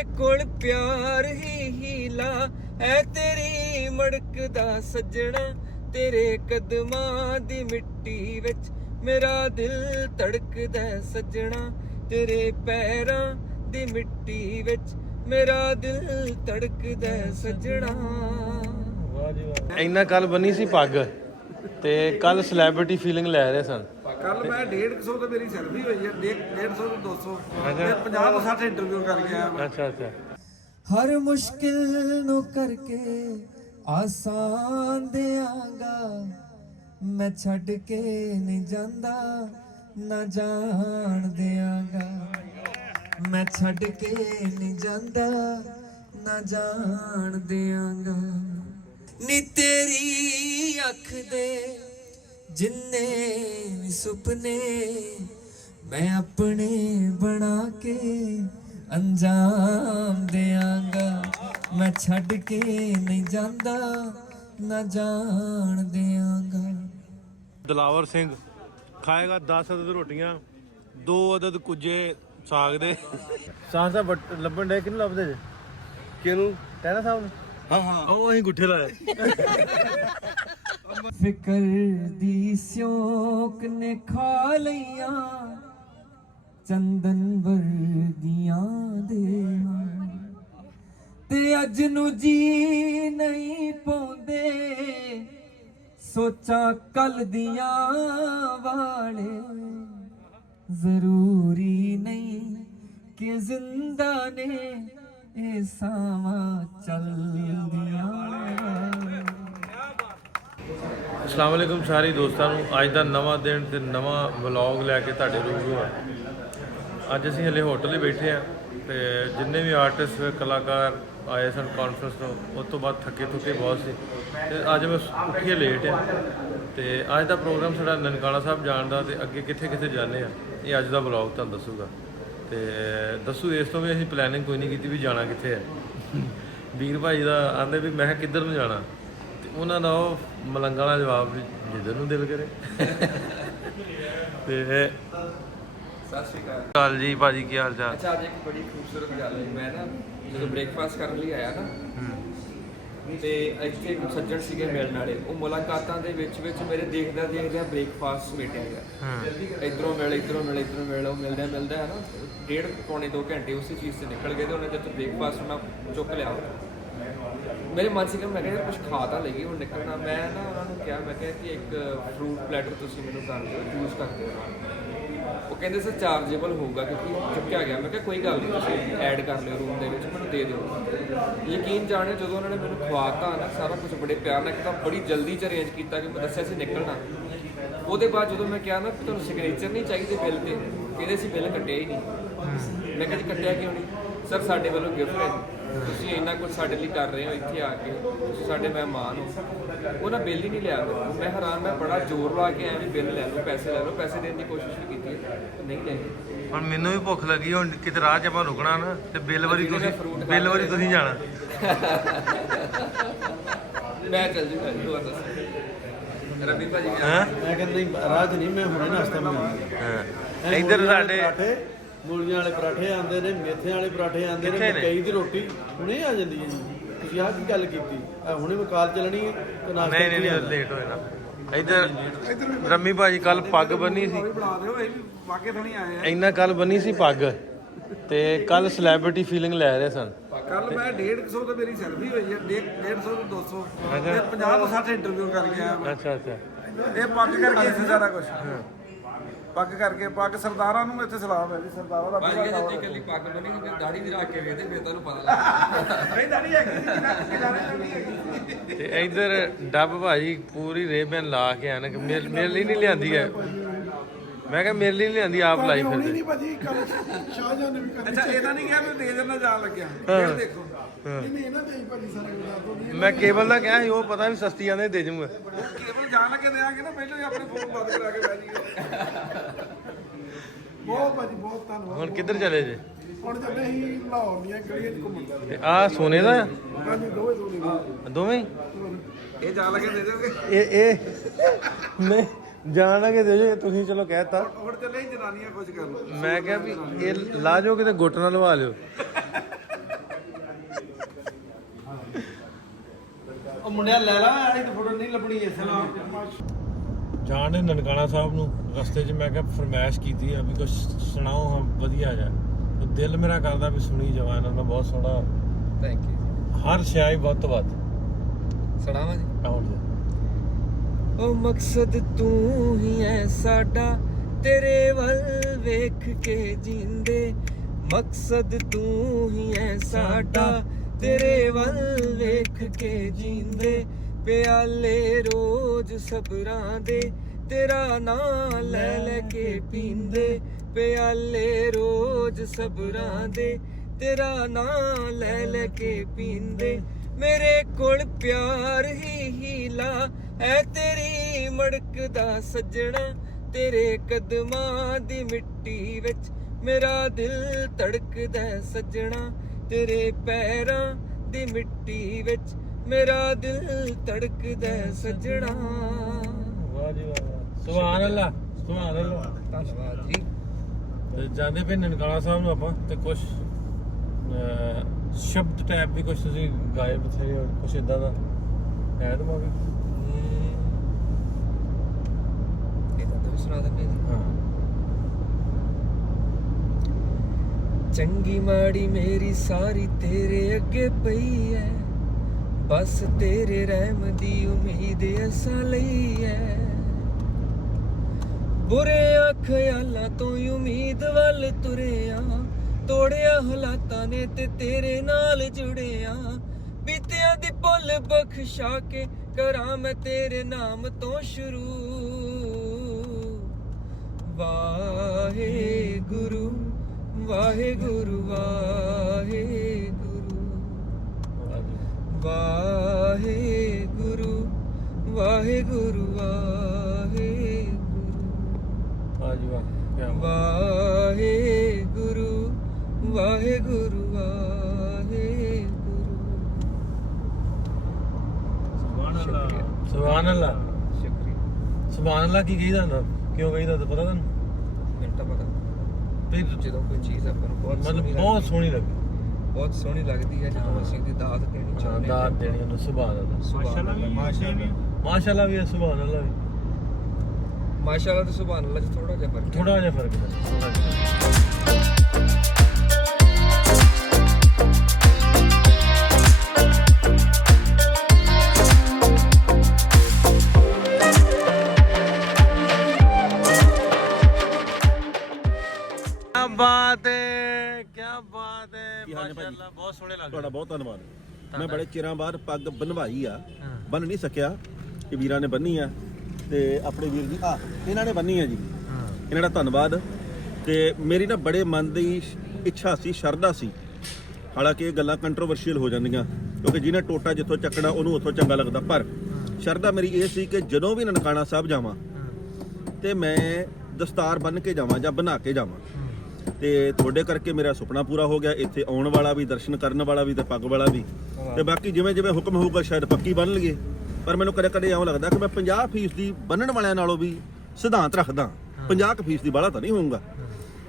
तेरे कोल प्यार ही हीला है तेरी मड़कदा सजना तेरे कदमां दी मिट्टी विच मेरा दिल धड़कदा सजना तेरे पैरां दी मिट्टी विच मेरा दिल धड़कदा सजना। ਇੰਨਾ ਕੱਲ ਬੰਨੀ ਸੀ ਪੱਗ ਤੇ ਕੱਲ ਸੈਲੀਬ੍ਰਿਟੀ ਫੀਲਿੰਗ ਲੈ ਰਹੇ ਸਨ। ਕੱਲ ਮੈਂ 150 ਤੇ ਮੇਰੀ ਸੈਲਫੀ ਹੋਈ ਹੈ 150 ਤੋਂ 200 ਤੇ 50 ਤੋਂ 60 ਇੰਟਰਵਿਊ ਕਰਕੇ ਆਇਆ ਮੈਂ। ਅੱਛਾ ਅੱਛਾ। हर मुश्किल नु करके आसान देंगा मैं छड़ के नहीं जांदा ना जान देंगा मैं छड़ के नहीं जांदा ना जान देंगा नी तेरी अख दे जिन्ने भी सुपने मैं अपने बना के अंजाम देंगा मैं छड़ के नहीं जांदा ना जान देंगा। ਦਿਲਾਵਰ ਸਿੰਘ ਖਾਏਗਾ 10 ਅਦਦ ਰੋਟੀਆਂ 2 ਅਦਦ ਕੁਝੇ ਸਾਗ ਦੇ। ਸਾਹ ਤਾਂ ਲੱਭਣ ਡੇ ਕਿਹਨੂੰ ਲੱਭਦੇ ਜੇ? ਕਿਹਨੂੰ? ਟੈਣਾ ਸਾਹਿਬ ਨੂੰ? ਹਾਂ ਹਾਂ ਉਹ ਅਸੀਂ ਗੁੱਠੇ ਲਾਏ। ਫਿਕਰ ਦੀ ਸਿਉਂਕ ਨੇ ਖਾ ਲਈਆਂ ਚੰਦਨ ਵਰਗੀਆਂ ਦੇ ਤੇ ਅੱਜ ਨੂੰ ਜੀ ਨਹੀਂ ਪਾਉਂਦੇ ਸੋਚਾਂ ਕੱਲ ਦੀਆਂ ਵਾਲੇ ਜ਼ਰੂਰੀ ਨਹੀਂ ਕਿ ਜ਼ਿੰਦਾ ਨੇ ਇਹ ਸਾਵਾਂ ਚੱਲਦੀਆਂ। ਅਸਲਾਮ ਵਾਲੇਕੁਮ ਸਾਰੇ ਦੋਸਤਾਂ ਨੂੰ। ਅੱਜ ਦਾ ਨਵਾਂ ਦਿਨ ਤੇ ਨਵਾਂ ਵਲੌਗ ਲੈ ਕੇ ਤੁਹਾਡੇ ਰੂਬਰੂ ਆ। ਅੱਜ ਅਸੀਂ ਹਲੇ ਹੋਟਲ 'ਤੇ ਬੈਠੇ ਆ ਤੇ ਜਿੰਨੇ ਵੀ ਆਰਟਿਸਟ ਕਲਾਕਾਰ ਆਏ ਸਨ ਕਾਨਫਰੰਸ ਤੋਂ ਉਸ ਤੋਂ ਬਾਅਦ ਥੱਕੇ ਬਹੁਤ ਸੀ ਤੇ ਅੱਜ ਮੈਂ ਉੱਠੀਏ ਲੇਟ ਆ ਤੇ ਅੱਜ ਦਾ ਪ੍ਰੋਗਰਾਮ ਸਾਡਾ ਨਨਕਾਣਾ ਸਾਹਿਬ ਜਾਣ ਦਾ ਤੇ ਅੱਗੇ ਕਿੱਥੇ ਕਿੱਥੇ ਜਾਂਦੇ ਆ ਇਹ ਅੱਜ ਦਾ ਵਲੌਗ ਤੁਹਾਨੂੰ ਦੱਸੂਗਾ ਤੇ ਦੱਸੂ ਇਸ ਤੋਂ ਵੀ ਅਸੀਂ ਪਲੈਨਿੰਗ ਕੋਈ ਨਹੀਂ ਕੀਤੀ ਵੀ ਜਾਣਾ ਕਿੱਥੇ ਹੈ। ਵੀਰ ਭਾਈ ਦਾ ਆਂਦੇ ਵੀ ਮੈਂ ਕਿੱਧਰ ਨੂੰ ਜਾਣਾ ਤੇ ਉਹਨਾਂ ਦਾ ਉਹ ਮਲੰਗਾਂ ਵਾਲਾ ਜਵਾਬ ਵੀ ਜਿੱਧਰ ਨੂੰ ਦਿਲ ਕਰੇ। ਤੇ ਸਤਿ ਸ਼੍ਰੀ ਅਕਾਲ। ਕਾਲ ਜੀ ਭਾਜੀ ਕੀ ਹਾਲ ਚਾਲ? ਅੱਛਾ ਅੱਜ ਇੱਕ ਬੜੀ ਖੂਬਸੂਰਤ ਗੱਲ ਹੈ। ਮੈਂ ਨਾ ਜਦੋਂ ਬ੍ਰੇਕਫਾਸਟ ਕਰਨ ਲਈ ਆਇਆ ਨਾ ਤੇ ਇੱਥੇ ਸੱਜਣ ਸੀਗੇ ਮਿਲਣ ਵਾਲੇ ਉਹ ਮੁਲਾਕਾਤਾਂ ਦੇ ਵਿੱਚ ਮੇਰੇ ਦੇਖਦਿਆਂ ਬ੍ਰੇਕਫਾਸਟ ਸਮੇਟਿਆ ਗਿਆ। ਇੱਧਰੋਂ ਮਿਲ ਉਹ ਮਿਲਦਾ ਹੈ ਨਾ 1.5 ਪੌਣੇ 2 ਘੰਟੇ ਉਸੇ ਚੀਜ਼ ਤੇ ਨਿਕਲ ਗਏ ਤੇ ਉਹਨੇ ਜਦ ਬ੍ਰੇਕਫਾਸਟ ਉਹਨਾਂ ਚੁੱਕ ਲਿਆ ਮੇਰੇ ਮਨ ਸੀਗਾ ਮੈਂ ਕਿਹਾ ਕੁਝ ਖਾ ਤਾਂ ਲਈਏ ਹੁਣ ਨਿਕਲਣਾ। ਮੈਂ ਨਾ ਉਹਨਾਂ ਨੂੰ ਕਿਹਾ ਮੈਂ ਕਿਹਾ ਕਿ ਇੱਕ ਫਰੂਟ ਪਲੈਟਰ ਤੁਸੀਂ ਮੈਨੂੰ ਕਰ ਦਿਓ ਜੂਸ ਕਰ ਦਿਓ। ਉਹ ਕਹਿੰਦੇ ਸਰ ਚਾਰਜੇਬਲ ਹੋਊਗਾ ਕਿਉਂਕਿ ਚੁੱਕਿਆ ਗਿਆ। ਮੈਂ ਕਿਹਾ ਕੋਈ ਗੱਲ ਨਹੀਂ ਤੁਸੀਂ ਐਡ ਕਰ ਲਿਓ ਰੂਮ ਦੇ ਵਿੱਚ ਮੈਨੂੰ ਦੇ ਦਿਓ। ਯਕੀਨ ਜਾਣਿਓ ਜਦੋਂ ਉਹਨਾਂ ਨੇ ਮੈਨੂੰ ਖਵਾਤਾ ਨਾ ਸਾਰਾ ਕੁਝ ਬੜੇ ਪਿਆਰ ਨਾਲ ਕੀਤਾ ਬੜੀ ਜਲਦੀ ਚ ਅਰੇਂਜ ਕੀਤਾ ਕਿ ਮੈਂ ਦੱਸਿਆ ਸੀ ਨਿਕਲਣਾ। ਉਹਦੇ ਬਾਅਦ ਜਦੋਂ ਮੈਂ ਕਿਹਾ ਨਾ ਕਿ ਤੁਹਾਨੂੰ ਸਿਗਨੇਚਰ ਨਹੀਂ ਚਾਹੀਦੇ ਬਿੱਲ ਤੇ ਕਹਿੰਦੇ ਸੀ ਬਿੱਲ ਕੱਟਿਆ ਹੀ ਨਹੀਂ। ਮੈਂ ਕਿਹਾ ਜੀ ਕੱਟਿਆ ਕਿਉਂ ਨਹੀਂ? ਸਰ ਸਾਡੇ ਵੱਲੋਂ ਗਿਫਟ ਹੈ ਤੁਸੀਂ ਇੰਨਾ ਕੁਝ ਸਾਡੇ ਲਈ ਕਰ ਰਹੇ ਹੋ ਇੱਥੇ ਆ ਕੇ ਤੁਸੀਂ ਸਾਡੇ ਮਹਿਮਾਨ ਹੋ। ਉਹਨਾਂ ਬਿੱਲ ਹੀ ਨਹੀਂ ਲਿਆ। ਮੈਂ ਹੈਰਾਨ ਮੈਂ ਬੜਾ ਜ਼ੋਰ ਲਾ ਕੇ ਐਵੇਂ ਬਿੱਲ ਲੈ ਲਓ ਪੈਸੇ ਦੇਣ ਦੀ ਕੋਸ਼ਿਸ਼ ਵੀ ਕੀਤੀ ਨਹੀਂ ਲਏ। ਹੁਣ ਮੈਨੂੰ ਵੀ ਭੁੱਖ ਲੱਗੀ ਹੁਣ ਕਿਤੇ ਰਾਹ 'ਚ ਆਪਾਂ ਰੁਕਣਾ ਨਾ ਤੇ ਬਿੱਲ ਵਾਰੀ ਤੁਸੀਂ ਜਾਣਾ। ਮੈਂ ਚੱਲ ਜੂਗਾ ਜੀ ਹੋਰ ਦੱਸ ਰਵੀ ਭਾਜੀ ਮੈਂ ਕਹਿੰਦਾ ਰਾਹ 'ਚ ਨਹੀਂ ਮੈਂ ਹੁਣੇ ਨਾਸ਼ਤਾ ਮੰਗਾਇਆ। ਹਾਂ ਇੱਧਰ ਸਾਡੇ ਮੂਲੀਆਂ ਵਾਲੇ ਪਰਾਠੇ ਆਉਂਦੇ ਨੇ ਮੇਥਿਆਂ ਵਾਲੇ ਪਰਾਠੇ ਆਉਂਦੇ ਨੇ ਮਕਈ ਦੀ ਰੋਟੀ ਹੁਣੇ ਆ ਜਾਂਦੀ ਹੈ ਜੀ। ਤੁਸੀਂ ਆਹ ਕੀ ਗੱਲ ਕੀਤੀ ਹੁਣੇ ਮਕਾਲ ਚੱਲਣੀ ਹੈ ਤੇ ਨਾਸ਼ਤਾ ਨਹੀਂ ਲੇਟ ਹੋਏ ਨਾ। ਇੱਧਰ ਰੰਮੀ ਭਾਜੀ ਕੱਲ ਪੱਗ ਬੰਨੀ ਸੀ ਬਣਾ ਦਿਓ ਇਹ ਵੀ ਵਾਕੇ ਥੋੜੀ ਆਏ ਆ। ਇੰਨਾ ਕੱਲ ਬੰਨੀ ਸੀ ਪੱਗ ਤੇ ਕੱਲ ਸੈਲੀਬ੍ਰਿਟੀ ਫੀਲਿੰਗ ਲੈ ਰਹੇ ਸਨ। ਕੱਲ ਮੈਂ 150 ਤੇ ਮੇਰੀ ਸੈਲਫੀ ਹੋਈ ਹੈ 150 ਤੋਂ 200 ਤੇ 50 ਤੋਂ 60 ਇੰਟਰਵਿਊ ਕਰਕੇ ਆਇਆ ਮੈਂ। ਅੱਛਾ ਅੱਛਾ। ਇਹ ਪੱਗ ਕਰਕੇ ਸੀ ਸਾਰਾ ਕੁਝ ਪੱਗ ਕਰਕੇ ਪੱਗ ਸਰਦਾਰਾਂ ਨੂੰ ਇੱਥੇ ਸਲਾਮ ਹੈ ਜੀ। ਸਰਦਾਰਾਂ ਦਾ ਭਾਈ ਕਹਿੰਦੇ ਜੀ ਇਕੱਲੀ ਪੱਗ ਬਣੀ ਤੇ ਦਾੜੀ ਵੀ ਰੱਖ ਕੇ ਵੇਖਦੇ ਫਿਰ ਤੁਹਾਨੂੰ ਪਤਾ ਲੱਗਦਾ ਨਹੀਂ ਦਾੜੀ ਹੈਗੀ ਤੇ ਇੱਧਰ ਡੱਬ ਭਾਜੀ ਪੂਰੀ ਰੇਬਨ ਲਾ ਕੇ ਆਣ ਮੇਰੇ ਲਈ ਨਹੀਂ ਲਿਆਂਦੀ ਹੈ। ਮੈਂ ਕਿਹਾ ਮੇਰੇ ਲਈ ਨਹੀਂ ਲਿਆਂਦੀ ਆਪ ਲਾਈ ਫਿਰਦੇ। ਨਹੀਂ ਭਾਜੀ ਕੱਲ ਸ਼ਾਹਜਹਾਨ ਨੇ ਵੀ ਕਰ ਅੱਛਾ ਇਹਦਾ ਨਹੀਂ ਕਿਹਾ ਮੈਂ ਡੇਜ਼ਰ ਨਾਲ ਜਾਣ ਲੱਗਿਆ ਫਿਰ ਦੇਖੋ ਨਹੀਂ ਇਹਨਾਂ ਦੇ ਭਾਜੀ ਸਾਰਾ ਗੁਰਦਾਸਪੁਰ ਮੈਂ ਕੇਬਲ ਦਾ ਕਿਹਾ ਸੀ ਉਹ ਪਤਾ ਵੀ ਸਸਤੀ ਆਂਦੇ ਦੇ ਜੂਗਾ। ਕੇਬਲ ਜਾਣ ਲੱਗੇ ਦੇਾਂਗੇ ਨਾ ਪਹਿਲਾਂ ਹੀ ਆਪਣੇ ਫੋਨ ਬੰਦ ਕਰਾ ਕੇ ਬਹਿ ਜਾਈਏ। ਬਹੁਤ ਭਾਜੀ ਬਹੁਤ ਧੰਨਵਾਦ। ਹੁਣ ਕਿੱਧਰ ਚਲੇ ਜੇ? ਹੁਣ ਚੱਲੇ ਅਸੀਂ ਲਾਹੌਰ ਦੀਆਂ ਗਲੀਆਂ 'ਚ ਘੁੰਮਣ। ਤੇ ਆਹ ਸੋਨੇ ਦਾ ਹਾਂਜੀ ਦੋਵੇਂ ਹੀ? ਇਹ ਜਾਣ ਲੱਗੇ ਦੇ ਦਿਓਗੇ? ਇਹ ਨਹੀਂ ਜਾਣ ਲੱਗੇ ਦੇ ਜੇ ਤੁਸੀਂ ਚਲੋ ਕਹਿਤਾ। ਹੁਣ ਚੱਲੇ ਜਨਾਨੀਆਂ ਕੁਝ ਕਰਨ। ਮੈਂ ਕਿਹਾ ਵੀ ਇਹ ਲਾ ਜਾਓ ਕਿਤੇ ਗੁੱਟ ਨਾਲ ਲਵਾ ਲਿਓ। ਉਹ ਮੁੰਡਿਆ ਲੈ ਲਾ ਇਹ ਤਾਂ ਫੋਟੋ ਨਹੀਂ ਲੱਭਣੀ ਇਸੇ ਨਾਲ ਜਾਣ ਦੇ ਨਨਕਾਣਾ ਸਾਹਿਬ ਨੂੰ ਰਸਤੇ 'ਚ ਮੈਂ ਕਿਹਾ ਫਰਮਾਇਸ਼ ਕੀਤੀ ਆ ਵੀ ਕੁਝ ਸੁਣਾਓ ਹਾਂ ਵਧੀਆ ਜਾ। ਦਿਲ ਮੇਰਾ ਕਰਦਾ ਵੀ ਸੁਣੀ ਜਾਵਾਂ ਇਹਨਾਂ ਦਾ ਬਹੁਤ ਸੋਹਣਾ। Thank you. ਹਰ ਸ਼ਾਇ ਵੱਧ ਤੋਂ ਵੱਧ ਸੁਣਾਵਾਂ ਜੀ। ਆਉਣ ਦੇ ਉਹ ਮਕਸਦ ਤੂੰ ਹੀ ਐ ਸਾਡਾ, ਤੇਰੇ ਵੱਲ ਵੇਖ ਕੇ ਜੀਂਦੇ। ਮਕਸਦ ਤੂੰ ਹੀ ਐ ਸਾਡਾ, ਤੇਰੇ ਵੱਲ ਵੇਖ ਕੇ ਜੀਂਦੇ। ਪਿਆਲੇ ਰੋਜ਼ ਸਬਰਾਂ ਦੇ, ਤੇਰਾ ਨਾਂ ਲੈ ਲੈ ਕੇ ਪੀਂਦੇ। ਪਿਆਲੇ ਰੋਜ਼ ਸਬਰਾਂ ਦੇ, ਤੇਰਾ ਨਾਂ ਲੈ ਲੈ ਕੇ ਪੀਂਦੇ। ਮੇਰੇ ਕੋਲ ਪਿਆਰ ਹੀ ਹੀਲਾ ਹੈ, ਤੇਰੀ ਮੜਕਦਾ ਸੱਜਣਾ। ਤੇਰੇ ਕਦਮਾਂ ਦੀ ਮਿੱਟੀ ਵਿੱਚ ਮੇਰਾ ਦਿਲ ਧੜਕਦਾ ਸੱਜਣਾ। ਤੇਰੇ ਪੈਰਾਂ ਦੀ ਮਿੱਟੀ ਵਿੱਚ ਮੇਰਾ ਦਿਲ ਧੜਕਦਾ ਸੱਜਣਾ। ਵਾਹ ਜੀ ਵਾਹ, ਸੁਭਾਨ ਅੱਲਾਹ ਸੁਭਾਨ ਅੱਲਾਹ। ਧੰਨਵਾਦ ਜੀ। ਤੇ ਜਾਂਦੇ ਪਏ ਨਨਕਾਣਾ ਸਾਹਿਬ ਨੂੰ ਆਪਾਂ ਤੇ ਕੁਝ ਸ਼ਬਦ ਟੈਪ ਵੀ ਕੁਝ ਤੁਸੀਂ ਗਾਏ ਬਥੇਰੇ ਹੋਰ ਕੁਝ ਇਦਾਂ ਦਾ ਹੈ ਦਿਮਾਗ ਵਿੱਚ? ਇਹਦਾ ਤਾਂ ਵੀ ਸੁਣਾ ਦਿੰਦੇ ਜੀ। ਹਾਂ ਚੰਗੀ ਮਾੜੀ ਮੇਰੀ ਸਾਰੀ ਤੇਰੇ ਅੱਗੇ ਪਈ ਐ, ਬਸ ਤੇਰੇ ਰਹਿਮ ਦੀ ਉਮੀਦ ਅਸਾਂ ਲਈ ਐ। ਬੁਰੇ ਖਿਆਲਾਂ ਤੋਂ ਉਮੀਦ ਵੱਲ ਤੁਰਿਆ, ਤੋੜਿਆ ਹਾਲਾਤਾਂ ਨੇ ਤੇ ਤੇਰੇ ਨਾਲ ਜੁੜਿਆ। ਬੀਤਿਆਂ ਦੀ ਭੁੱਲ ਬਖਸ਼ਾ ਕੇ ਕਰਾਂ ਮੈਂ ਤੇਰੇ ਨਾਮ ਤੋਂ ਸ਼ੁਰੂ। ਵਾਹਿਗੁਰੂ ਵਾਹਿਗੁਰੂ ਵਾਹਿਗੁਰੂ ਵਾਹਿਗੁਰੂ ਵਾਹਿਗੁਰੂ ਵਾਹਿਗੁਰੂ। ਵਾਹ ਜੀ ਵਾਹ, ਕਿਆ ਬਾਤ। ਵਾਹਿਗੁਰੂ ਵਾਹਿਗੁਰੂ ਵਾਹਿਗੁਰੂ। ਸੁਭਾਨ ਅੱਲਾਹ ਸ਼ੁਕਰੀਆ। ਸੁਭਾਨ ਅੱਲਾਹ ਸ਼ੁਕਰੀਆ। ਸੁਭਾਨ ਅੱਲਾਹ ਕੀ ਕਹੀਦਾ ਹੁੰਦਾ, ਕਿਉਂ ਕਹੀਦਾ ਪਤਾ ਤੁਹਾਨੂੰ? ਮੈਨੂੰ ਤਾਂ ਪਤਾ ਵੀ ਜਦੋਂ ਕੋਈ ਚੀਜ਼ ਆਪਾਂ ਨੂੰ ਬਹੁਤ ਮਤਲਬ ਸੋਹਣੀ ਬਹੁਤ ਲੱਗਦੀ- ਸੋਹਣੀ ਲੱਗੀ। ਬਹੁਤ ਸੋਹਣੀ ਲੱਗਦੀ ਹੈ ਜਦੋਂ ਅਸੀਂ ਉਹਦੀ ਦਾਤ ਦੇਣੀ ਹਾਂ, ਚਾਹੁੰਦੇ ਦਾਤ ਦੇਣੀ ਉਹਨੂੰ। ਸੁਭਾਨ ਅੱਲਾਹ ਮਾਸ਼ਾਅੱਲਾ ਵੀ ਮਾਸ਼ਾਅੱਲਾ ਵੀ ਹੈ, ਸੁਭਾਨ ਅੱਲਾਹ ਵੀ। ਮਾਸ਼ਾਅੱਲਾ ਤੇ ਸੁਭਾਨ ਅੱਲਾਹ 'ਚ ਥੋੜਾ ਜਿਹਾ ਫਰਕ ਹੈ। ਥੋੜਾ ਜਿਹਾ ਫਰਕ ਹੈ, ਥੋੜਾ ਜਿਹਾ। क्या बात है, क्या बात है, माशाअल्लाह बहुत सोहने लग ਤੁਹਾਡਾ रहे। ਬਹੁਤ ਧੰਨਵਾਦ। ਮੈਂ ਬੜੇ ਚਿਰਾਂ ਬਾਅਦ ਪੱਗ ਬੰਨਵਾਈ ਆ, ਹਾਂ। ਬੰਨ ਨਹੀਂ ਸਕਿਆ ਕਿ ਵੀਰਾਂ ਨੇ ਬੰਨੀ ਆ ਤੇ ਆਪਣੇ ਵੀਰ ਜੀ ਇਹਨਾਂ ਨੇ ਬੰਨੀ ਆ ਜੀ। ਹਾਂ ਇਹਨਾਂ ਦਾ ਧੰਨਵਾਦ। ਤੇ ਮੇਰੀ ਨਾ ਬੜੇ ਮਨ ਦੀ ਇੱਛਾ ਸੀ, ਸ਼ਰਧਾ ਸੀ। ਹਾਲਾਂਕਿ ਇਹ ਗੱਲਾਂ ਕੰਟਰੋਵਰਸ਼ੀਅਲ ਹੋ ਜਾਂਦੀਆਂ ਕਿਉਂਕਿ ਜਿਹਨੇ ਟੋਟਾ ਜਿੱਥੋਂ ਚੱਕਣਾ ਉਹਨੂੰ ਉੱਥੋਂ ਚੰਗਾ ਲੱਗਦਾ, ਪਰ ਸ਼ਰਧਾ ਮੇਰੀ ਇਹ ਸੀ ਕਿ ਜਦੋਂ ਵੀ ਨਨਕਾਣਾ ਸਾਹਿਬ ਜਾਵਾਂ ਤੇ ਮੈਂ ਦਸਤਾਰ ਬੰਨ ਕੇ ਜਾਵਾਂ ਜਾਂ ਬਣਾ ਕੇ ਜਾਵਾਂ। ਤੇ ਤੁਹਾਡੇ ਕਰਕੇ ਮੇਰਾ ਸੁਪਨਾ ਪੂਰਾ ਹੋ ਗਿਆ, ਇੱਥੇ ਆਉਣ ਵਾਲਾ ਵੀ, ਦਰਸ਼ਨ ਕਰਨ ਵਾਲਾ ਵੀ ਤੇ ਪੱਗ ਵਾਲਾ ਵੀ। ਤੇ ਬਾਕੀ ਜਿਵੇਂ ਜਿਵੇਂ ਹੁਕਮ ਹੋਊਗਾ ਸ਼ਾਇਦ ਪੱਕੀ ਬੰਨ ਲਈਏ, ਪਰ ਮੈਨੂੰ ਕਦੇ ਕਦੇ ਇਉਂ ਲੱਗਦਾ ਕਿ ਮੈਂ 50% ਦੀ ਬੰਨਣ ਵਾਲਿਆਂ ਨਾਲੋਂ ਵੀ ਸਿਧਾਂਤ ਰੱਖਦਾ, 50% ਦੀ ਬਾਹਲਾ ਤਾਂ ਨਹੀਂ ਹੋਊਗਾ।